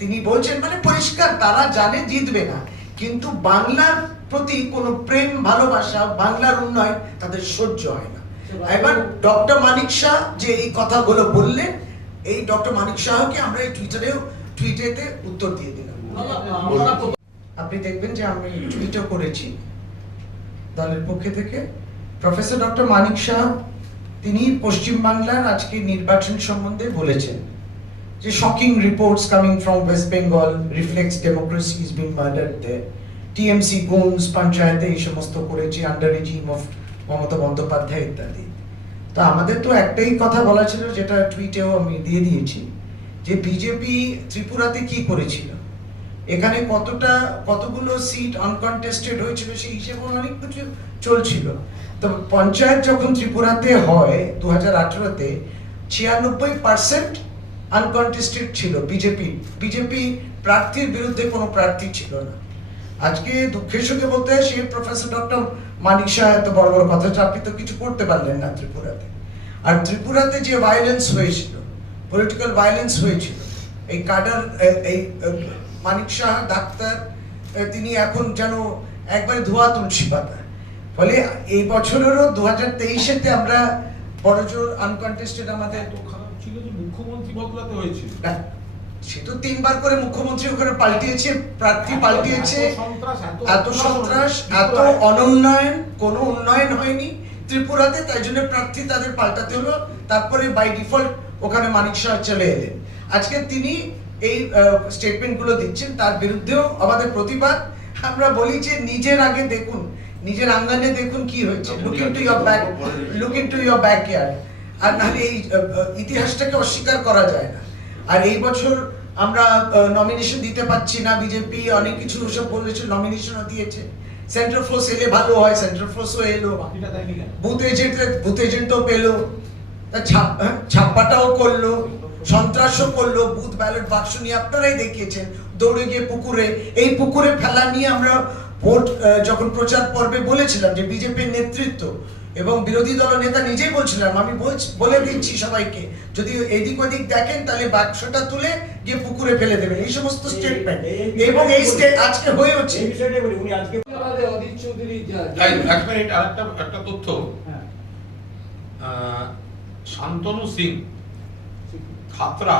তিনি বলছেন মানে পরিষ্কার তারা জানে জিতবে না, কিন্তু বাংলার প্রতি কোনো প্রেম ভালোবাসা, বাংলার উন্নয়ন তাদের সহ্য হয় না। এবার ডক্টর মানিক শাহ যে এই কথাগুলো বললেন, এই ডক্টর মানিক শাহকে আমরা এই টুইটেতে উত্তর দিয়ে দিলাম। আপনি দেখবেন যে আমি টুইটও করেছি দলের পক্ষে থেকে। প্রফেসর ডক্টর মানিক শাহ তিনি পশ্চিমবাংলার আজকে নির্বাচন সম্বন্ধে বলেছেন যে shocking reports coming from west Bengal reflects democracy is being murdered there. TMC goons পঞ্চায়েতে এই সমস্ত করেছে under regime of Mamata Bandyopadhyay ইত্যাদি। তো আমাদের তো একটাই কথা বলা ছিল, যেটা টুইটেও আমি দিয়ে দিয়েছি, যে বিজেপি ত্রিপুরাতে কি করেছিল, এখানে কতগুলো সিট আনকনটেস্টেড হয়েছিল, সেই হিসেবে অনেক কিছু চলছিল। তো পঞ্চায়েত যখন ত্রিপুরাতে হয় 2018-তে 96% আনকনটেস্টেড ছিল বিজেপি প্রার্থীর বিরুদ্ধে কোনো প্রার্থী ছিল না। আজকে দুঃখের সঙ্গে বলতে হয়, সেই প্রফেসর ডক্টর মানিক শাহ এত বড় বড় কথা, আপনি তো কিছু করতে পারলেন না ত্রিপুরাতে। আর ত্রিপুরাতে যে ভায়োলেন্স হয়েছিল, পলিটিক্যাল ভায়োলেন্স হয়েছিল, এই কাডার, এই মানিক শাহ ডাক্তার, তিনি এখন যেন একবারে ধোয়া তুলসী পাতা। ফলে এই বছরেরও 2023-তে আমরা বড়জোর আনকনটেস্টেড আমাদের খারাপ ছিল যে মুখ্যমন্ত্রী বদলাতে হয়েছিল। সে তো 3 বার করে মুখ্যমন্ত্রী ওখানে পাল্টিয়েছে, প্রার্থী পাল্টিয়েছে, এত সন্ত্রাস, এত অনুন্নয়ন, কোনো উন্নয়ন হয়নি ত্রিপুরাতে, তাই জন্য প্রার্থী তাদের পাল্টাতে হলো। তারপরে বাই ডিফল্ট ওখানে মানিক শাহ চলে এলেন। আজকে তিনি এই স্টেটমেন্টগুলো দিচ্ছেন, তার বিরুদ্ধেও আমাদের প্রতিবাদ। আমরা বলি যে নিজের আগে দেখুন নিজের আঙ্গনে দেখুন কি হয়েছে, লুক ইনটু ইয়োর ব্যাকইয়ার্ড। আর নাহলে এই ইতিহাসটাকে অস্বীকার করা যায় না। আর এই বছর আমরা নমিনেশন দিতে পারছি না, বিজেপি অনেক কিছু সব বলেছে, নমিনেশনও দিয়েছে। সেন্ট্রাল ফোর্স এলে ভালো হয়, সেন্ট্রাল ফোর্সও এলো, বুথ এজেন্টও পেলো, ছাপ্পাটাও করলো, সন্ত্রাসও করলো, বুথ ব্যালট বাক্স নিয়ে আপনারাই দেখিয়েছেন দৌড়ে গিয়ে পুকুরে, এই পুকুরে ফেলা নিয়ে আমরা ভোট যখন প্রচার পর্বে বলেছিলাম যে বিজেপির নেতৃত্ব এবং বিরোধী দল নেতা নিজেই বলছিলাম, আমি বলে দিচ্ছি সবাইকে, যদি এদিক ওদিক দেখেন তাহলে বাক্সটা তুলে গিয়ে পুকুরে ফেলে দেবেন, এই সমস্ত স্টেটমেন্ট। এবং এই আজকে হয়ে হচ্ছে। এই বিষয়টাই বলি, উনি আজকে অদিত চৌধুরী এক মিনিট, আর একটা তথ্য। Shantanu Singh Khatra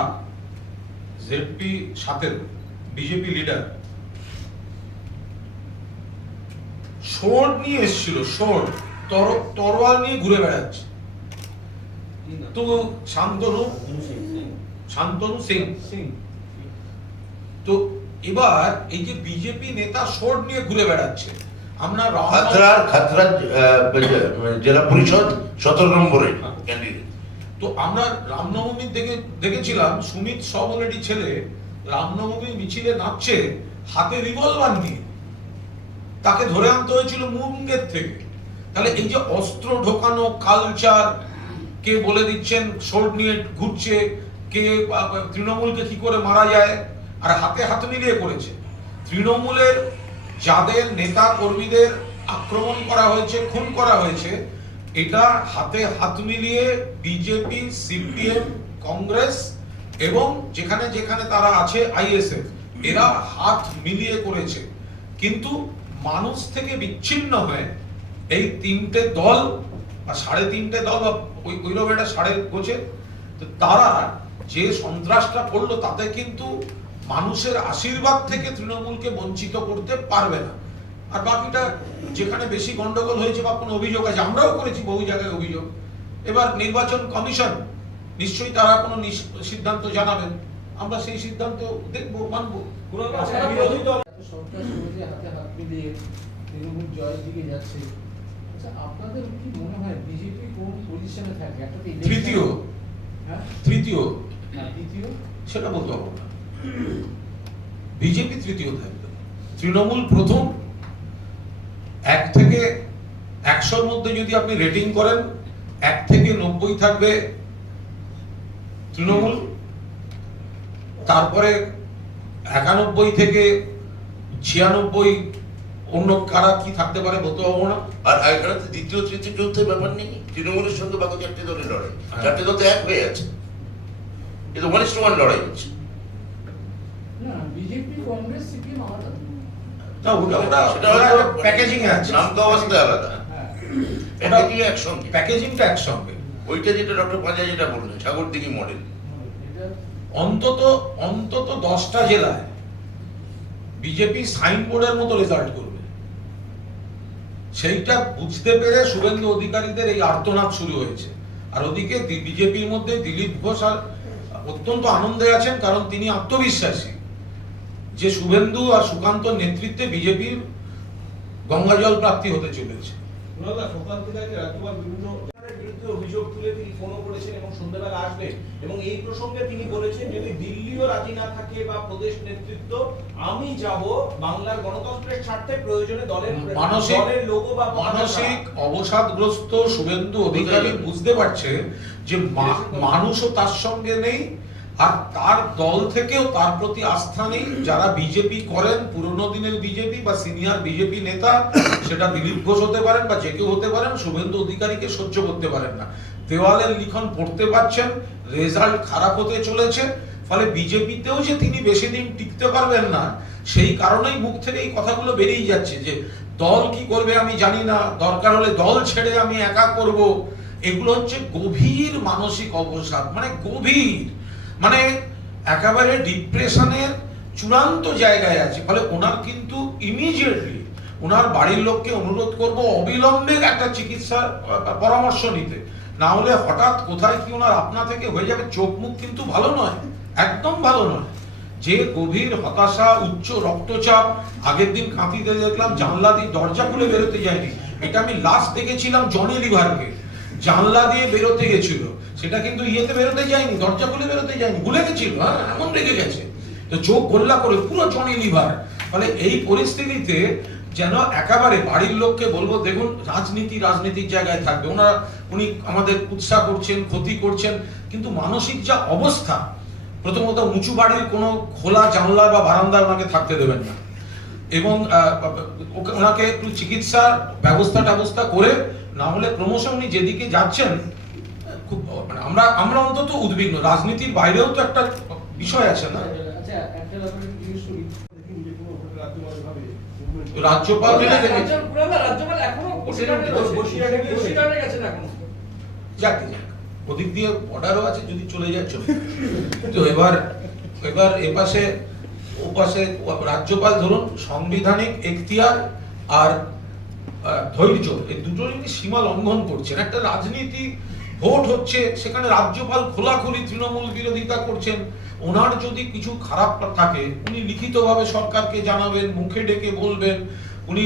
ZP 7 BJP leader sword নিয়ে এসেছিল, শোর্ড তরোয়াল নিয়ে ঘুরে বেড়াচ্ছে। তো শান্তনু সিং, তো এবার এই যে বিজেপি নেতা শোর্ড নিয়ে ঘুরে বেড়াচ্ছে, আমরা খাতরা জেলা পরিষদ 17 নম্বরে ক্যান্ডিডেট। তো আমরা রামনবমীর দেখেছিলাম সুমিত সবলেডি ছেলে রামনবমী মিছিলে নাচছে হাতে রিভলভার নিয়ে, তাকে ধরে আনতে হয়েছিল মুঙ্গের থেকে। তাহলে এই যে অস্ত্র ঢোকানো কালচার, কে বলে দিচ্ছেন শোর্ট নিয়ে ঘুরছে, কে তৃণমূলকে কি করে মারা যায়, আর হাতে হাত মিলিয়ে করেছে। তৃণমূলের যাদের নেতা কর্মীদের আক্রমণ করা হয়েছে, খুন করা হয়েছে, এটা হাতে হাত মিলিয়ে বিজেপি, সিপিএম, কংগ্রেস এবং যেখানে যেখানে তারা আছে আইএসএফ, এরা হাত মিলিয়ে করেছে। কিন্তু মানুষ থেকে বিচ্ছিন্ন হয়ে এই 3টে দল বা 3.5 দল, ওইরকম একটা সাড়ে গোছে, তো তারা যে সন্ত্রাসটা করলো তাতে কিন্তু মানুষের আশীর্বাদ থেকে তৃণমূলকে বঞ্চিত করতে পারবে না। আর বাকিটা যেখানে বেশি গন্ডগোল হয়েছে বা কোনো অভিযোগ আছে, আমরাও করেছি বহু জায়গায় অভিযোগ, এবার নির্বাচন কমিশন নিশ্চয়ই তারা কোনো সিদ্ধান্ত জানাবেন, আমরা সেই সিদ্ধান্ত দেখবো, মানবো। বিরোধী দল সরকার সমাজে হাতে হাত মিলিয়ে তৃণমূল জয়ের দিকে যাচ্ছে। আচ্ছা, আপনাদের কি মনে হয় বিজেপি কোন পজিশনে থাকে? একটা তো তৃতীয়, হ্যাঁ তৃতীয়, দ্বিতীয় সেটা বলতে পারবো না। বিজেপি তৃতীয় থাকবে, তৃণমূল প্রথম। 1 থেকে 100-র মধ্যে যদি আপনি রেটিং করেন, 1 থেকে 90 থাকবে তৃণমূল, তারপরে 91 থেকে 96 অন্য কারা কি থাকতে পারে বলতে পারবো না। আর এখানে তো দ্বিতীয় তৃতীয় যুদ্ধের ব্যাপার নেই, তৃণমূলের সঙ্গে বাকি 4টে দলের লড়াই, 4টে দল তো এক হয়ে আছে, কিন্তু 1:1 লড়াই হচ্ছে। না, বিজেপি, কংগ্রেস, সিপিএম আলাদা। না, ওটা প্যাকেজিং এ আছে, নাম তো অবস্থা আলাদা, হ্যাঁ, প্যাকেজিং একসঙ্গে। প্যাকেজিংটা একসঙ্গে। ওইটা যেটা ডক্টর পাঁজা যেটা বললেন, সাগরদিঘি মডেল, এটা অন্তত 10টা জেলায় বিজেপি সাইনবোর্ডের মতো রেজাল্ট করবে, সেইটা বুঝতে পেরে শুভেন্দু অধিকারীদের এই আর্তনাদ শুরু হয়েছে। আর ওদিকে বিজেপির মধ্যে দিলীপ ঘোষ অত্যন্ত আনন্দে আছেন, কারণ তিনি আত্মবিশ্বাসী যে শুভেন্দু আর সুকান্ত নেতৃত্বে বিজেপির গঙ্গাজল প্রাপ্তি হতে চলেছে। বিরুদ্ধে অভিযোগ তুলে তিনি ফোনও করেছেন এবং সন্ধ্যাবেলা আসবেন, এবং এই প্রসঙ্গে তিনি বলেছেন যদি দিল্লিও রাজি না থাকে বা প্রদেশ নেতৃত্ব, আমি যাব বাংলার গণতন্ত্রের স্বার্থে, প্রয়োজনে দলের লোগো বা মানসিক অবসাদগ্রস্ত শুভেন্দু অধিকারী বুঝতে পারছে যে মানুষও তার সঙ্গে নেই, আর তার দল থেকেও তার প্রতি আস্থা নেই। যারা বিজেপি করেন, পুরনো দিনের বিজেপি বা সিনিয়র বিজেপি নেতা, সেটা দিলীপ ঘোষ হতে পারেন বা যে কেউ হতে পারেন, শুভেন্দু অধিকারীকে সহ্য করতে পারেন না। দেওয়ালের লিখন পড়তে পারছেন, রেজাল্ট খারাপ হতে চলেছে, ফলে বিজেপিতেও যে তিনি বেশি দিন টিকতে পারবেন না, সেই কারণেই মুখ থেকে এই কথাগুলো বেরিয়ে যাচ্ছে যে দল কি করবে আমি জানি না, দরকার হলে দল ছেড়ে আমি একা করব। এগুলো হচ্ছে গভীর মানসিক অবসাদ, মানে গভীর, মানে একেবারে ডিপ্রেশনের চূড়ান্ত জায়গায় আছে। ফলে ওনার কিন্তু ইমিডিয়েটলি ওনার বাড়ির লোককে অনুরোধ করব অবিলম্বে একটা চিকিৎসার পরামর্শ নিতে, না হলে হঠাৎ কোথায় কি ওনার আপনা থেকে হয়ে যাবে। চোখ মুখ কিন্তু ভালো নয়, একদম ভালো নয়। যে গভীর হতাশা, উচ্চ রক্তচাপ, আগের দিন কাঁথিতে দেখলাম জানলা দিয়ে দরজা খুলে বেরোতে যায়নি। এটা আমি লাস্ট দেখেছিলাম জনি লিভারকে, জানলা দিয়ে বেরোতে গেছিল, সেটা কিন্তু ইয়েতে বেরোতে যায়নি, দরজা খুলে বেরোতে যায়নি, ভুলে গেছিল, হ্যাঁ এমন রেগে গেছে। তো চোখ গোল্লা করে পুরো জনি লিভার। ফলে এই পরিস্থিতিতে যেন একেবারে বাড়ির লোককে বলবো, দেখুন রাজনীতির জায়গায় থাকবে, উনি আমাদের উৎসাহ করছেন, ক্ষতি করছেন, কিন্তু মানসিক যা অবস্থা, প্রথমত উঁচু বাড়ির কোনো খোলা জানলা বা বারান্দায় ওনাকে থাকতে দেবেন না, এবং ওনাকে একটু চিকিৎসার ব্যবস্থা করে, না হলে ক্রমশ উনি যেদিকে যাচ্ছেন, খুব মানে আমরা অন্তত উদ্বিগ্ন। রাজনীতির বাইরেও তো একটা বিষয় আছে না। আচ্ছা, একটা ব্যাপারে জিজ্ঞেস করি, দেখুন যে কোনো রাজ্যপালভাবে রাজ্যপাল রাজ্যপাল এখনো বসিরহাটে গেছেন এখনো। যাক ওদিক দিয়ে অর্ডারও আছে, যদি চলে যায় চলে। তো এবার এপাশে ওপাশে রাজ্যপাল ধরুন সাংবিধানিক এখতিয়ার আর ধৈর্য, এই দুটোর সীমা লঙ্ঘন করছেন। একটা রাজনীতি ভোট হচ্ছে, সেখানে রাজ্যপাল খোলাখুলি তৃণমূল বিরোধিতা করছেন। ওনার যদি কিছু খারাপ থাকে উনি লিখিতভাবে সরকারকে জানাবেন, মুখে ডেকে বলবেন, উনি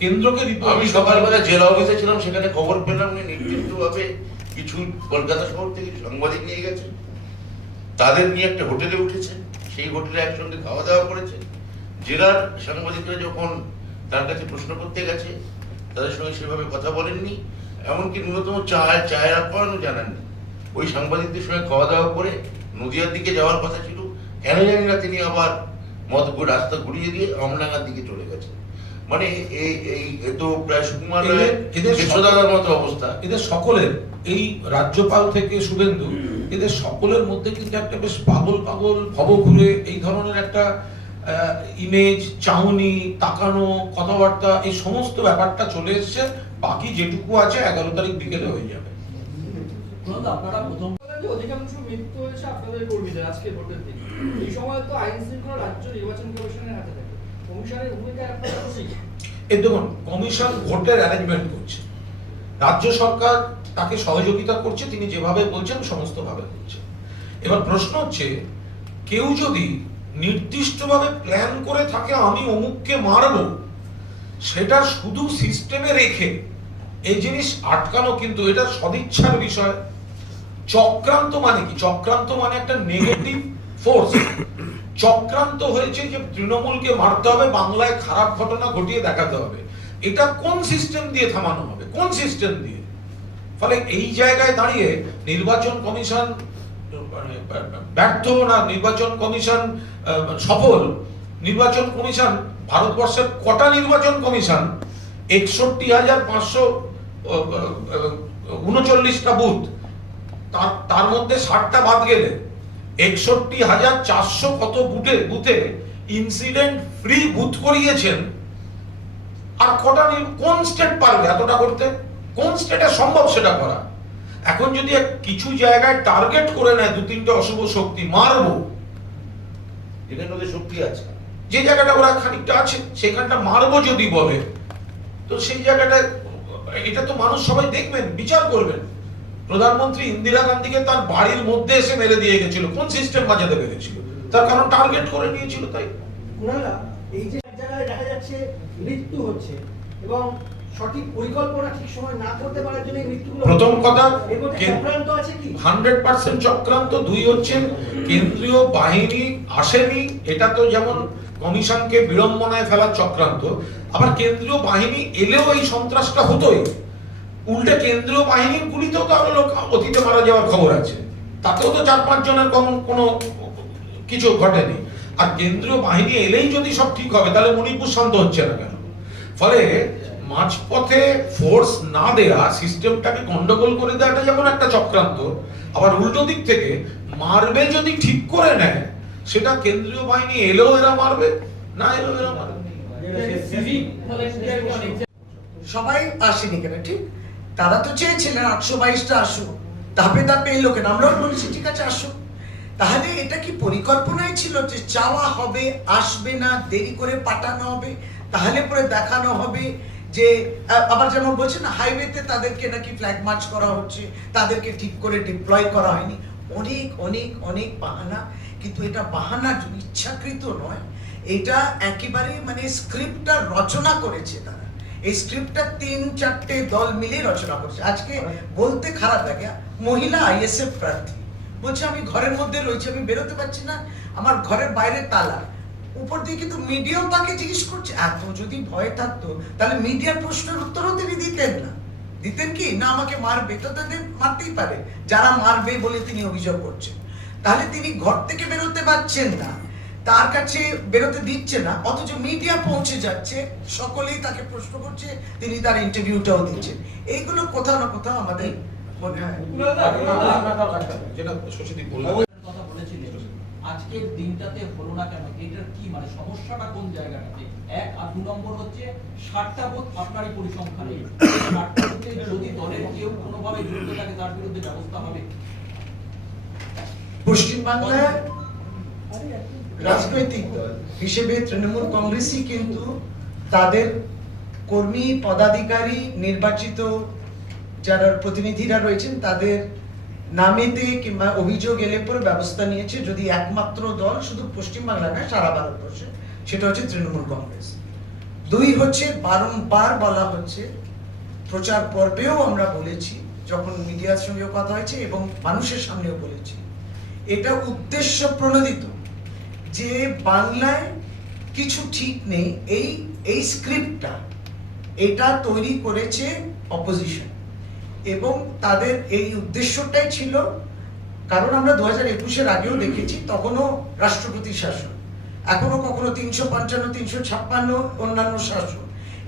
কেন্দ্রকে রিপোর্ট। আমি সকালবেলা জেলা অফিসে ছিলাম, সেখানে খবর পেলাম উনি নির্দিষ্টভাবে কিছু কলকাতা শহর থেকে সাংবাদিক নিয়ে গেছেন, তাদের নিয়ে একটা হোটেলে উঠেছেন, সেই হোটেলে একসঙ্গে খাওয়া দাওয়া করেছে। জেলার সাংবাদিকরা যখন তার কাছে প্রশ্ন করতে গেছে, তাদের সঙ্গে সেভাবে কথা বলেননি, এমনকি ন্যূনতম চায়ের আপ্যায়নও জানাননি। ওই সাংবাদিকদের সঙ্গে খাওয়া দাওয়া করে নদিয়ার দিকে যাওয়ার কথা ছিল, কেন জানি না তিনি আবার মধুপুর রাস্তা ঘুরিয়ে দিয়ে আমডাঙ্গার দিকে চলে গেছেন। মানে এই তো প্রায় সুকুমার কেশদাদার মতো অবস্থা। এদের সকলের, এই রাজ্যপাল থেকে শুভেন্দু, এদের সকলের মধ্যে কিন্তু একটা বেশ পাগল ভবঘুরে এই ধরনের একটা ইমেজ, চাউনি, তাকানো, কথাবার্তা, এই সমস্ত ব্যাপারটা চলে এসছে। বাকি যেটুকু আছে 11 তারিখ বিকেলে হয়ে যাবে। আপনারা প্রথম যে অধিকাংশ মৃত্যু হয়েছে আপনাদের কর্মীদের আজকে ভোটের দিন, এই সময় তো আইন শৃঙ্খলা রাজ্য নির্বাচন কমিশনের হাতে থাকে, কমিশনের ভূমিকা আপনারা খুশি? এই দেখুন, কমিশন ভোটের অ্যারেঞ্জমেন্ট করছে, রাজ্য সরকার তাকে সহযোগিতা করছে, তিনি যেভাবে বলছেন সমস্ত ভাবে করছে। এবার প্রশ্ন হচ্ছে, কেউ যদি নির্দিষ্টভাবে প্ল্যান করে থাকে আমি অমুককে মারবো, সেটা শুধু সিস্টেমে রেখে এই জিনিস আটকানো কিন্তু এটা সদিচ্ছার বিষয়। চক্রান্ত মানে কি? চক্রান্ত মানে একটা নেগেটিভ ফোর্স। চক্রান্ত হয়েছে যে তৃণমূলকে মারতে হবে, বাংলায় খারাপ ঘটনা ঘটিয়ে দেখাতে হবে। এটা কোন সিস্টেম দিয়ে থামানো হবে? কোন সিস্টেম দিয়ে? ফলে এই জায়গায় দাঁড়িয়ে নির্বাচন কমিশন ব্যর্থ না নির্বাচন কমিশন সফল? নির্বাচন কমিশন, ভারতবর্ষের কটা নির্বাচন কমিশন? 61,539টা বুথ, তার মধ্যে 60টা বাদ গেলে 61,400 কত বুথে ইনসিডেন্ট ফ্রি বুথ করিয়েছেন। আর কটা, কোন স্টেট পারবে এতটা করতে? কোন স্টেটে সম্ভব সেটা করা? এখন যদি কিছু জায়গায় টার্গেট করে নেয় 2-3টে অশুভ শক্তি, মারবো, এখানে ওদের শক্তি আছে, যে জায়গাটা ওরা খানিকটা আছে সেখানটা মারবো যদি বলে, তো সেই জায়গাটা, এটা তো মানুষ সবাই দেখবেন, বিচার করবেন। প্রধানমন্ত্রী ইন্দিরা গান্ধীকে তার বাড়ির মধ্যে এসে মেরে দিয়ে গেছিল, কোন সিস্টেম বাজাতে পেরেছিল? তার কারণ টার্গেট করে নিয়েছিল। তাই কুণালা, এই যে এক জায়গায় দেখা যাচ্ছে মৃত্যু হচ্ছে এবং সঠিক পরিকল্পনা ঠিক সময় না করতে পারার জন্য এই মৃত্যুগুলো, প্রথম কথা, এর মধ্যে চক্রান্ত আছে কি? 100% চক্রান্ত। 2 হচ্ছে কেন্দ্রীয় বাহিনী আসেনি, এটা তো যেমন কমিশনকে বিড়ম্বনায় ফেলার চক্রান্ত, আবার কেন্দ্রীয় বাহিনী এলেও এই সন্ত্রাসটা হতোই। উল্টে কেন্দ্রীয় বাহিনীর গুলিতেও তো আরো লোক অতীতে মারা যাওয়ার খবর আছে, তাতেও তো 4-5 জনের কোনো কিছু ঘটেনি। আর কেন্দ্রীয় বাহিনী এলেই যদি সব ঠিক হবে, তাহলে মণিপুর শান্ত হচ্ছে না কেন? ফলে মাঝপথে ফোর্স না দেয়া, সিস্টেমটাকে গন্ডগোল করে দেওয়াটা যেমন একটা চক্রান্ত, আবার উল্টো দিক থেকে মারবে যদি ঠিক করে নেয়, সেটা কেন্দ্রীয় বাহিনী এলেও এরা মারবে, না এলেও এরা মারবে। সবাই আসেনি কেন? ঠিক, তারা তো চেয়েছিলেন 822টা আসুক, ধাপে ধাপে এলো কেন? আমরাও বলেছি ঠিক আছে আসুক। তাহলে এটা কি পরিকল্পনাই ছিল যে চাওয়া হবে, আসবে না, দেরি করে পাঠানো হবে, তাহলে পরে দেখানো হবে যে আবার যেমন বলছেন হাইওয়েতে তাদেরকে নাকি ফ্ল্যাগ মার্চ করা হচ্ছে, তাদেরকে ঠিক করে ডিপ্লয় করা হয়নি, অনেক অনেক অনেক বাহানা। কিন্তু এটা বাহানা ইচ্ছাকৃত নয়, এটা একেবারে মানে স্ক্রিপ্টটা রচনা করেছে তারা। এই স্ক্রিপ্টটা 3-4টে দল মিলে রচনা করেছে। আজকে বলতে খারাপ লাগে, মহিলা আইএসএফ প্রার্থী বলছে আমি ঘরের মধ্যে রয়েছি, আমি বেরোতে পারছি না, আমার ঘরের বাইরে তালা। উপর দিয়ে কিন্তু মিডিয়াও তাকে জিজ্ঞেস করছে। এত যদি ভয় থাকতো তাহলে মিডিয়ার প্রশ্নের উত্তরও তিনি দিতেন না। দিতেন কি না আমাকে মারবে, তো তাদের মারতেই পারে যারা মারবে বলে তিনি অভিযোগ করছেন। তাহলে তিনি ঘর থেকে বেরোতে পারছেন না, তার কাছে বেরোতে দিচ্ছে না, অথচ মিডিয়া পৌঁছে যাচ্ছে, সকলেই তাকে প্রশ্ন করছে, তিনি তার ইন্টারভিউটাও দিচ্ছেন। এইগুলো কোথাও না কোথাও আমাদের মনে হয় যেটা শশীদীপ বললেন কথা বলেছিলেন, আজকের দিনটাতে হলো না কেন, এটার কি মানে সমস্যাটা কোন জায়গাটাতে? এক আর 2 নম্বর হচ্ছে 60টা বুথ আপনারই পরিসংখ্যানে, 60টা বুথে যদি দলের কেউ কোনোভাবে জড়িত থাকে তার বিরুদ্ধে ব্যবস্থা হবে। পশ্চিমবাংলায় রাজনৈতিক দল হিসেবে তৃণমূল কংগ্রেসই কিন্তু তাদের কর্মী পদাধিকারী নির্বাচিত যারা প্রতিনিধিরা রয়েছেন তাদের নামেতে কিংবা অভিযোগ এলে পরে ব্যবস্থা নিয়েছে। যদি একমাত্র দল শুধু পশ্চিমবাংলা না সারা ভারতবর্ষে, সেটা হচ্ছে তৃণমূল কংগ্রেস। 2 হচ্ছে বারংবার বলা হচ্ছে, প্রচার পর্বেও আমরা বলেছি, যখন মিডিয়ার সঙ্গেও কথা হয়েছে এবং মানুষের সামনেও বলেছি, এটা উদ্দেশ্য প্রণোদিত যে বাংলায় কিছু ঠিক নেই। এই স্ক্রিপ্টটা এটা তৈরি করেছে অপোজিশন এবং তাদের এই উদ্দেশ্যটাই ছিল। কারণ আমরা 2021-এর আগেও দেখেছি, তখনও রাষ্ট্রপতি শাসন, এখনো কখনো 355, 356 অন্যান্য শাসন,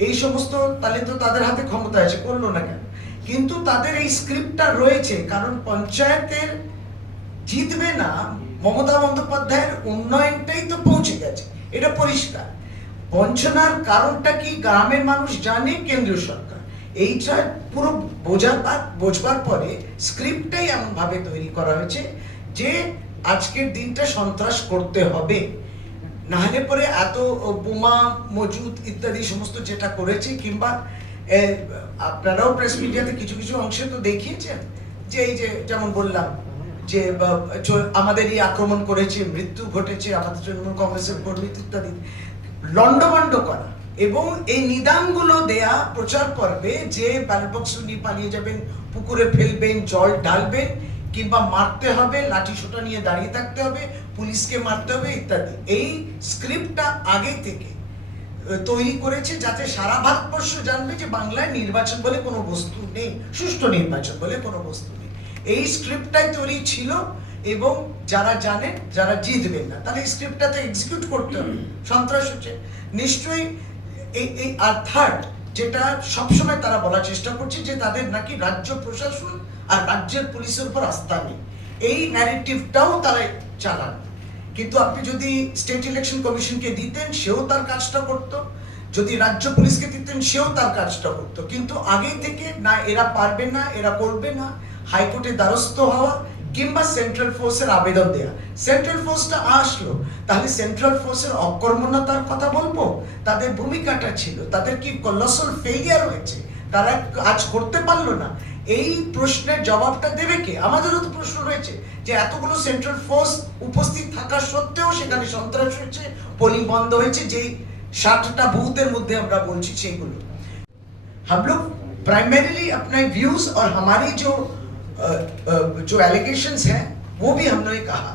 এই সমস্ত, তাহলে তো তাদের হাতে ক্ষমতা আছে, করলো না কেন? কিন্তু তাদের এই স্ক্রিপ্টটা রয়েছে, কারণ পঞ্চায়েতের জিতবে না, মমতা বন্দ্যোপাধ্যায়ের উন্নয়নটাই তো পৌঁছে গেছে, এটা পরিষ্কার। বঞ্চনার কারণটা কি গ্রামের মানুষ জানে, কেন্দ্রীয় সরকার। এইটা পুরো বোঝবার পরে স্ক্রিপ্টটাই এমন ভাবে তৈরি করা হয়েছে যে আজকের দিনটা সন্ত্রাস করতে হবে, নাহলে পরে এত বোমা মজুদ ইত্যাদি সমস্ত যেটা করেছে, কিংবা আপনারাও প্রেস মিডিয়াতে কিছু কিছু অংশে তো দেখিয়েছেন যে এই যে যেমন বললাম যে আমাদেরই আক্রমণ করেছে, মৃত্যু ঘটেছে আমাদের তৃণমূল কংগ্রেসের কর্মী ইত্যাদি, লন্ডভন্ড করা এবং এই নিদানগুলো দেয়া প্রচার পর্বে যে ব্যালট বক্স নিয়ে পালিয়ে যাবেন, পুকুরে ফেলবেন, জল ঢালবেন, কিংবা মারতে হবে, লাঠি সোটা নিয়ে দাঁড়িয়ে থাকতে হবে, পুলিশকে মারতে হবে ইত্যাদি, এই স্ক্রিপ্টটা আগে থেকে তৈরি করেছে যাতে সারা ভারতবর্ষ জানবে যে বাংলায় নির্বাচন বলে কোনো বস্তু নেই, সুষ্ঠু নির্বাচন বলে কোনো বস্তু নেই। এই স্ক্রিপ্টটাই তৈরি ছিল এবং যারা জানেন যারা জিতবেন না, তাহলে এই স্ক্রিপ্টটাতে এক্সিকিউট করতে হবে। সন্ত্রাস হচ্ছে নিশ্চয়ই এই আর থার্ড, যেটা সবসময় তারা বলার চেষ্টা করছে যে তাদের নাকি রাজ্য প্রশাসন আর রাজ্যের পুলিশের উপর আস্থা নেই, এই ন্যারেটিভটাও তারা চালান। কিন্তু আপনি যদি স্টেট ইলেকশন কমিশনকে দিতেন, সেও তার কাজটা করতো, যদি রাজ্য পুলিশকে দিতেন, সেও তার কাজটা করতো। কিন্তু আগে থেকে না এরা পারবে না, এরা করবে না, হাইকোর্টে দ্বারস্থ হওয়া কিংবা সেন্ট্রাল ফোর্সের আবেদন দেয়া। সেন্ট্রাল ফোর্সটা আসলো, তাহলে সেন্ট্রাল ফোর্সের অকর্মণ্যতার কথা বলবো, তাদের ভূমিকাটা ছিল, তাদের কি কলোসাল ফেলিয়ার হয়েছে, তারা আজ করতে পারলো না, এই প্রশ্নের জবাবটা দেবে কে? আমাদেরও তো প্রশ্ন রয়েছে যে এতগুলো সেন্ট্রাল ফোর্স উপস্থিত থাকা সত্ত্বেও সেখানে সন্ত্রাস হয়েছে, পোলিং বন্ধ হয়েছে, যে 60টা বুথের মধ্যে আমরা বলছি সেইগুলো। हम लोग प्राइमरीली अपने व्यूज और हमारी जो एलिगेशंस हैं वो भी हमने कहा।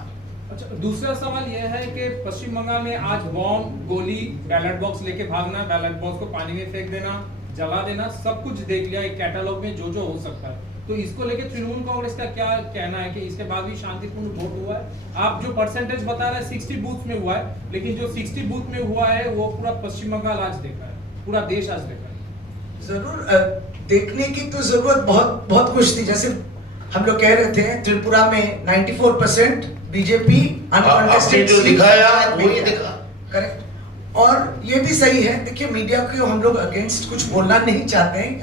अच्छा, दूसरा सवाल यह है कि पश्चिम बंगाल में आज बॉम्ब, गोली, बैलेट बॉक्स लेके भागना, बैलेट बॉक्स को पानी में फेंक देना, जला देना, सब कुछ देख लिया एक कैटलॉग में जो हो सकता है। तो इसको लेके तृणमूल कांग्रेस का क्या कहना है कि इसके बाद भी शांतिपूर्ण वोट हुआ है? आप जो परसेंटेज बता रहे हैं 60 बूथ में हुआ है, लेकिन जो 60 बूथ में हुआ है वो पूरा पश्चिम बंगाल आज देखा है, पूरा देश आज देखा है। जरूर देखने की तो जरूरत बहुत कुछ थी। जैसे हम लोग कह रहे थे त्रिपुरा में 94% बीजेपी आपने जो दिखाया वही दिखा, करेक्ट। और ये भी सही है, देखिए मीडिया को हम लोग अगेंस्ट कुछ बोलना नहीं चाहते हैं,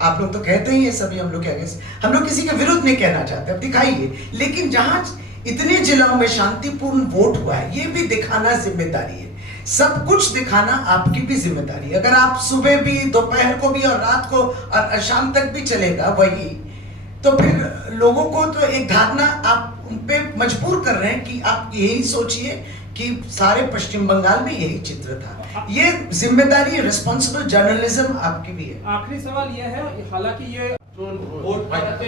आप लोग तो कहते ही हैं सभी हम लोग के अगेंस्ट, हम लोग किसी के विरुद्ध नहीं कहना चाहते, अब दिखाइए। लेकिन जहां इतने जिलों में शांतिपूर्ण वोट हुआ है, ये भी दिखाना जिम्मेदारी है, सब कुछ दिखाना आपकी भी जिम्मेदारी है। अगर आप सुबह भी, दोपहर को भी और रात को और शाम तक भी चलेगा वही, तो फिर लोगों को तो एक धारणा आप पे मजबूर कर रहे हैं कि आप यही सोचिए कि सारे पश्चिम बंगाल में यही चित्र था। ये जिम्मेदारी, रिस्पॉन्सिबल जर्नलिज्म आपकी भी है। आखिरी सवाल ये है, हालांकि ये ভোট পাড়াতে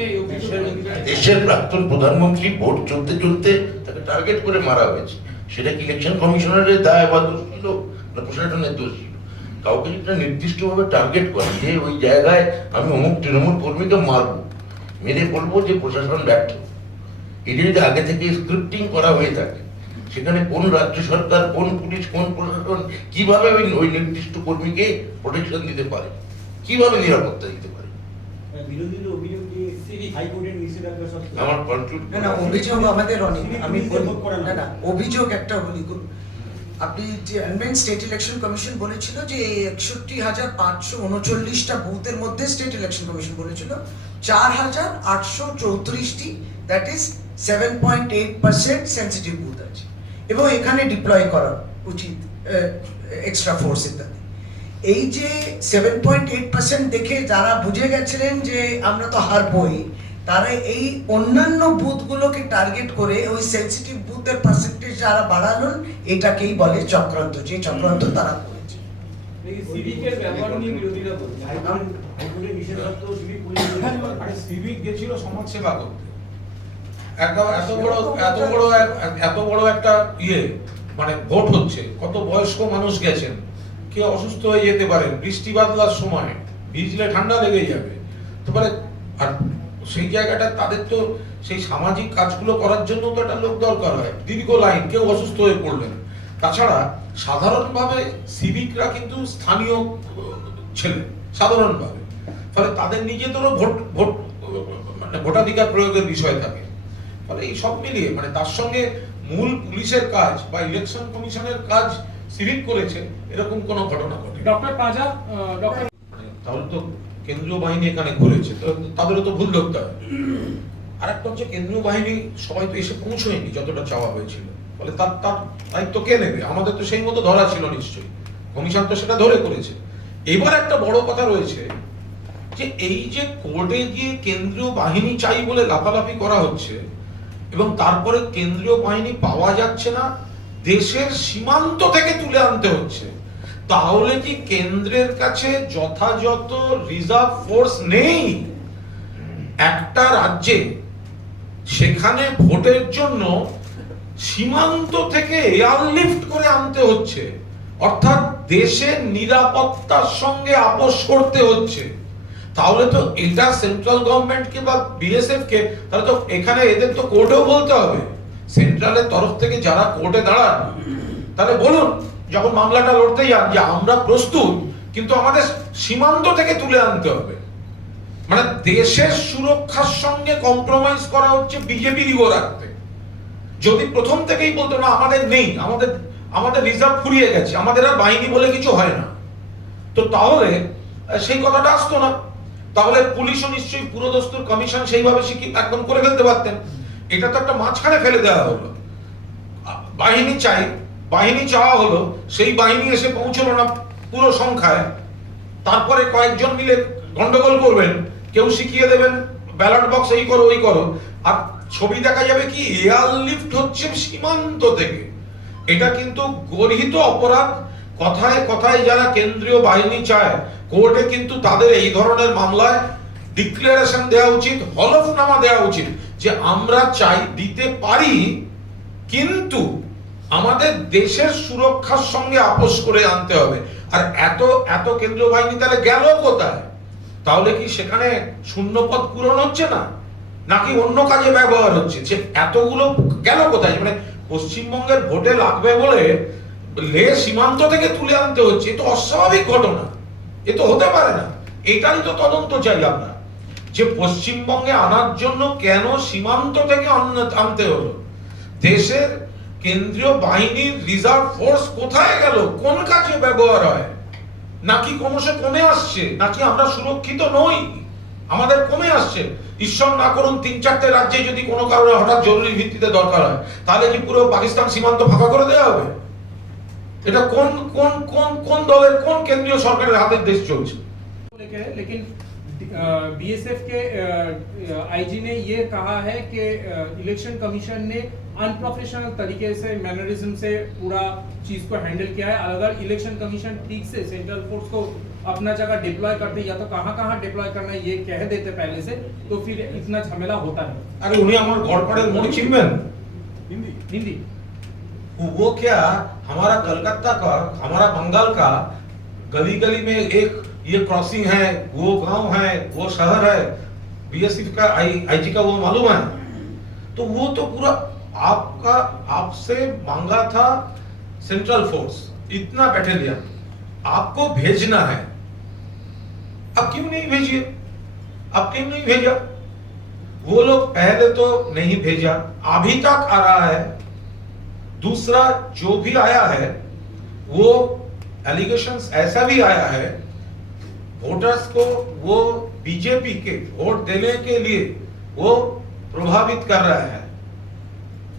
দেশের প্রাক্তন প্রধানমন্ত্রী ভোট চলতে চলতে তাকে টার্গেট করে মারা হয়েছে। সেটা কি ইলেকশন কমিশনারের দায় বা দোষ ছিল না প্রশাসনের দোষ ছিল? কাউকে যদি নির্দিষ্টভাবে টার্গেট করে যে ওই জায়গায় আমি অমুক তৃণমূল কর্মীকে মারবো, মেরে বলবো যে প্রশাসন ব্যর্থ, এটা যদি আগে থেকে স্ক্রিপ্টিং করা হয়ে থাকে, সেখানে কোন রাজ্য সরকার, কোন পুলিশ, কোন প্রশাসন কিভাবে ওই নির্দিষ্ট কর্মীকে প্রোটেকশন দিতে পারে, কিভাবে নিরাপত্তা দিতে পারে? বিরোধীদের অভিযোগ যে হাইকোর্টের নিষেধাজ্ঞা সত্ত্বেও আমার কন্ট্রোল না না, অভিযোগ আমাদের অনেক। আমি বলি ভোট করানো। না না, অভিযোগ একটা বলি। আপনি যে আনবেন, স্টেট ইলেকশন কমিশন বলেছিল যে 61,539টা বুথের মধ্যে স্টেট ইলেকশন কমিশন বলেছিল 4,834টি, দ্যাট ইজ 7.8% সেনসিটিভ বুথ আছে এবং এখানে ডিপ্লয় করা উচিত এক্সট্রা ফোর্স ইত্যাদি। এই যে 7.8% দেখে যারা বুঝে গেছিলেন যে আমরা তো হারবই, তারা এই অন্যান্য বুথগুলোকে টার্গেট করে ওই সেনসিটিভ বুথের পার্সেন্টেজ যারা বাড়ালেন, এটাকেই বলে চক্রান্ত। যে চক্রান্ত তারা করেছে। সিভিকের ব্যবহার নিয়ে বিরোধীরা বলছে হাইকোর্টের নিষেধ সত্ত্বেও সিভিক পুলিশ আরে সিভিক গেছিল সমাজ সেবা করতে। এত বড় একটা মানে ভোট হচ্ছে, কত বয়স্ক মানুষ গেছেন, কে অসুস্থ হয়ে যেতে পারেন, বৃষ্টি বাদলার সময় ভিজলে ঠান্ডা লেগে যাবে। তারপরে আর সেই জায়গাটা তাদের তো সেই সামাজিক কাজগুলো করার জন্য তো একটা লোক দরকার হয়, দীর্ঘ লাইন, কেউ অসুস্থ হয়ে পড়লেন। তাছাড়া সাধারণভাবে সিভিকরা কিন্তু স্থানীয় ছেলে সাধারণভাবে, ফলে তাদের নিজেদেরও ভোট মানে ভোটাধিকার প্রয়োগের বিষয় থাকে। ফলে এই সব মিলিয়ে মানে তার সঙ্গে মূল পুলিশের কাজ বা ইলেকশন কমিশনের কাজ সিভিক করেছে, এরকম কোনো ঘটনা ঘটে। ডক্টর পাঁজা, ডক্টর তাহলে তো কেন্দ্রীয় বাহিনী এখানে ঘুরেছে, তো তাদেরও তো ভুল ধরতে হবে। আর একটা হচ্ছে কেন্দ্রীয় বাহিনী সবাই তো এসে পৌঁছয়নি যতটা চাওয়া হয়েছিল, ফলে তার দায়িত্ব কে নেবে? আমাদের তো সেই মতো ধরা ছিল নিশ্চয়ই, কমিশন তো সেটা ধরে করেছে। এবার একটা বড় কথা রয়েছে যে এই যে কোর্টে গিয়ে কেন্দ্রীয় বাহিনী চাই বলে লাফালাফি করা হচ্ছে এবং তারপরে কেন্দ্রীয় বাহিনী পাওয়া যাচ্ছে না, দেশের সীমান্ত থেকে তুলে আনতে হচ্ছে, তাহলে কি কেন্দ্রের কাছে যথাযথ রিজার্ভ ফোর্স নেই? একটা রাজ্যে সেখানে ভোটের জন্য সীমান্ত থেকে এয়ারলিফট করে আনতে হচ্ছে, অর্থাৎ দেশের নিরাপত্তার সঙ্গে আপোষ করতে হচ্ছে। তাহলে তো এটা সেন্ট্রাল গভর্নমেন্টকে বা বিএসএফ কে, তাহলে তো এখানে এদের তো কোর্টেও বলতে হবে, সেন্ট্রালের তরফ থেকে যারা কোর্টে দাঁড়ান, তাহলে বলুন যখন মামলাটা লড়তে যান যে আমরা প্রস্তুত, কিন্তু আমাদের সীমান্ত থেকে তুলে আনতে হবে। মানে দেশের সুরক্ষার সঙ্গে কম্প্রোমাইজ করা হচ্ছে বিজেপির ইগো রাখতে। যদি প্রথম থেকেই বলতো না আমাদের নেই, আমাদের রিজার্ভ ফুরিয়ে গেছে, আমাদের আর বাহিনী বলে কিছু হয় না, তো তাহলে সেই কথাটা আসতো না। তাহলে পুলিশও নিশ্চয়ই পুরোদস্তুর কমিশন সেইভাবে একদম করে ফেলতে পারতেন। এটা তো একটা মাঝখানে ফেলে দেওয়া হলো। বাহিনী চাই, বাহিনী চাওয়া হলো, সেই বাহিনী এসে পৌঁছলো না পুরো সংখ্যায়, তারপরে কয়েকজন মিলে গন্ডগোল করবেন, কেউ শিখিয়ে দেবেন ব্যালট বক্স এই করো ওই করো, আর ছবি দেখা যাবে কি এয়ারলিফট হচ্ছে সীমান্ত থেকে। এটা কিন্তু গর্হিত অপরাধ। কথায় কথায় যারা কেন্দ্রীয় বাহিনী চায়, কোর্টে কিন্তু তাদের এই ধরনের মামলায় ডিক্লারেশন দেওয়া উচিত, হলফনামা দেওয়া উচিত যে আমরা চাই, দিতে পারি, কিন্তু আমাদের দেশের সুরক্ষার সঙ্গে আপোষ করে আনতে হবে। আর এত কেন্দ্রীয় বাহিনী তাহলে গেল কোথায়? তাহলে কি সেখানে শূন্যপদ পূরণ হচ্ছে না, নাকি অন্য কাজে ব্যবহার হচ্ছে? যে এতগুলো গেল কোথায়? মানে পশ্চিমবঙ্গের ভোটে লাগবে বলে লে সীমান্ত থেকে তুলে আনতে হচ্ছে, এ তো অস্বাভাবিক ঘটনা, এ তো হতে পারে না। এটারই তো তদন্ত চাই আমরা, যে পশ্চিমবঙ্গে আনার জন্য কেন সীমান্ত থেকে আনতে হলো। দেশের কেন্দ্রীয় বাহিনীর রিজার্ভ ফোর্স কোথায় গেল, কোন কাজে ব্যবহার হয়, নাকি ক্রমশ কমে আসছে, নাকি আমরা সুরক্ষিত নই, আমাদের কমে আসছে। ঈশ্বর না করুন 3-4টে রাজ্যে যদি কোনো কারণে হঠাৎ জরুরি ভিত্তিতে দরকার হয়, তাহলে কি পুরো পাকিস্তান সীমান্ত ফাঁকা করে দেওয়া হবে? এটা কোন দলের, কোন কেন্দ্রীয় সরকারের হাতে দেশ চলছে? लेकिन बीएसएफ के आईजी ने ये कहा है कि इलेक्शन कमीशन ने अनप्रोफेशनल तरीके से मैनरिज्म से पूरा चीज को हैंडल किया है। अगर इलेक्शन कमीशन ठीक से सेंट्रल फोर्स को अपना जगह डिप्लॉय करते या तो कहाँ डिप्लॉय करना है ये कह देते पहले से, तो फिर इतना झमेला होता नहीं। আরে উনি আমার গড়পাড়ের মোড় চিনবেন? हिंदी वो क्या, हमारा कलकत्ता का, हमारा बंगाल का गली गली में एक ये क्रॉसिंग है, वो गांव है, वो शहर है, बीएसएफ का आईजी का वो मालूम है। तो वो तो पूरा आपका आपसे मांगा था सेंट्रल फोर्स, इतना बैटेलियन आपको भेजना है, अब क्यों नहीं भेजिए? अब क्यों नहीं भेजा? वो लोग पहले तो नहीं भेजा, अभी तक आ रहा है। दूसरा जो भी आया है वो एलिगेशंस ऐसा भी आया है, वोटर्स को वो बीजेपी के वोट देने के लिए वो प्रभावित कर रहा है।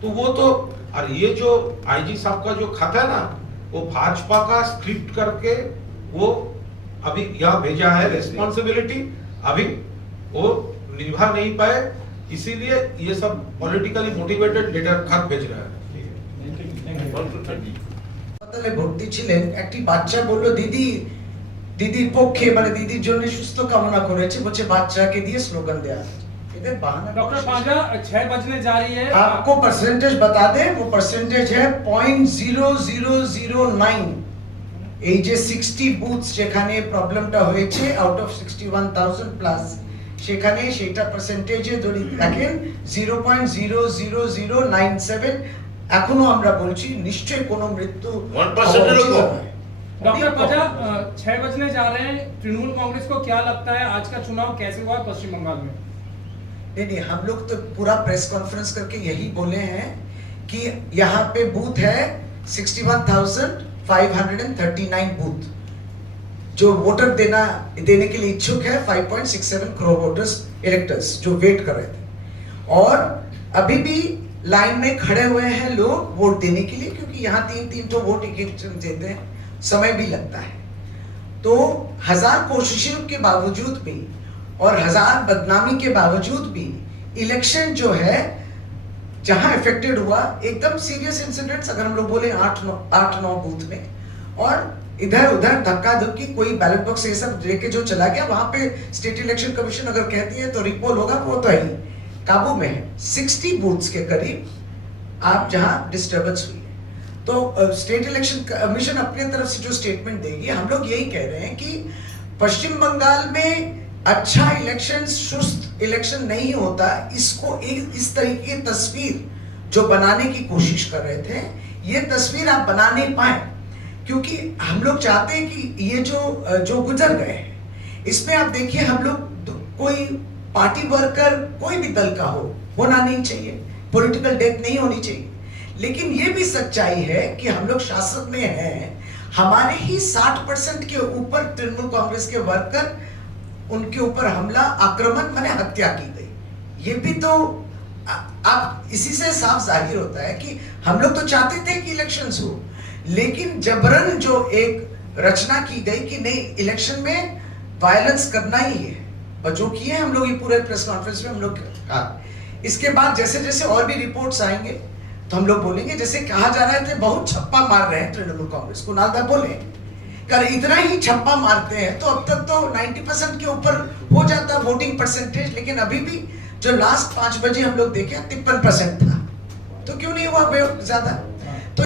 तो वो तो, और ये जो आईजी साहब का जो खाता है ना, वो भाजपा का स्क्रिप्ट करके वो अभी यहाँ भेजा है, रिस्पॉन्सिबिलिटी अभी वो निभा नहीं पाए, इसीलिए ये सब पॉलिटिकली मोटिवेटेड लेटर खत भेज रहा है। হাসপাতালে ভর্তি ছিলেন, একটি বাচ্চা বলল দিদির পক্ষে, মানে দিদির জন্য সুস্থ কামনা করেছে, বলছে বাচ্চাকে দিয়ে স্লোগান দেয়া। এদের বাহানা। डॉक्टर पांजा 6 बजने जा रही है। आपको परसेंटेज बता दें, वो परसेंटेज है 0.0009। এই যে 60 বুথস যেখানে প্রবলেমটা হয়েছে আউট অফ 61,000 প্লাস, সেখানে সেটা পার্সেন্টেজে যদি দেখেন 0.00097। এখনো আমরা বলছি নিশ্চয়ই কোনো মৃত্যু 1% এরও কম। डॉक्टर पांजा 6 बजने जा रहे हैं, तृणमूल कांग्रेस को क्या लगता है आज का चुनाव कैसे हुआ पश्चिम बंगाल में? नहीं, हम लोग तो पूरा प्रेस कॉन्फ्रेंस करके यही बोले हैं कि यहाँ पे बूथ है 61,539 बूथ, जो वोटर देने के लिए इच्छुक है 5.67 करोड़ वोटर्स इलेक्टर्स जो वेट कर रहे थे, और अभी भी लाइन में खड़े हुए हैं लोग वोट देने के लिए, क्योंकि यहाँ 3 तो वोट एक जन देते हैं, समय भी लगता है। तो 1000 कोशिशों के बावजूद भी और 1000 बदनामी के बावजूद भी इलेक्शन जो है जहां इफेक्टेड हुआ, एकदम सीरियस इंसिडेंट्स अगर हम लोग बोले 8-9 बूथ में, और इधर उधर धक्का धुक्की, कोई बैलेट बॉक्स ये सब लेके जो चला गया, वहां पे स्टेट इलेक्शन कमीशन अगर कहती है तो रिपोल होगा, वो तो है काबू में है। 60 बूथ्स के करीब आप जहां डिस्टर्बेंस हुई है, तो स्टेट इलेक्शन कमीशन अपनी तरफ से जो स्टेटमेंट देगी, हम लोग यही कह रहे हैं कि पश्चिम बंगाल में अच्छा इलेक्शन, सुस्त इलेक्शन नहीं होता। इसको इस तरीके की तस्वीर जो बनाने की कोशिश कर रहे थे, ये तस्वीर आप बना नहीं पाए, क्योंकि हम लोग चाहते हैं कि ये जो गुजर गए हैं, इसमें आप देखिए हम लोग कोई पार्टी वर्कर कोई भी दल का हो होना नहीं चाहिए, पॉलिटिकल डेथ नहीं होनी चाहिए, लेकिन ये भी सच्चाई है कि हम लोग शासन में हैं, हमारे ही 60% के ऊपर तृणमूल कांग्रेस के वर्कर, उनके ऊपर हमला, आक्रमण माने हत्या की गई। ये भी तो आप इसी से साफ जाहिर होता है कि हम लोग तो चाहते थे कि इलेक्शंस हो, लेकिन जबरन जो एक रचना की गई कि नहीं इलेक्शन में वायलेंस करना ही है, और जो किए हम लोग ये पूरे प्रेस कॉन्फ्रेंस में हम लोग कहा। इसके बाद जैसे जैसे और भी रिपोर्ट्स आएंगे तो हम लोग बोलेंगे, जैसे कहा जा रहा है बहुत छप्पा मार रहे हैं तृणमूल कांग्रेस को, नालदा बोले कर इतना ही छप्पा मारते हैं तो अब तक तो 90% के ऊपर हो जाता वोटिंग परसेंटेज, लेकिन अभी भी जो लास्ट 5 बजे हम लोग देखे 53% था, तो क्यों नहीं हुआ ज्यादा?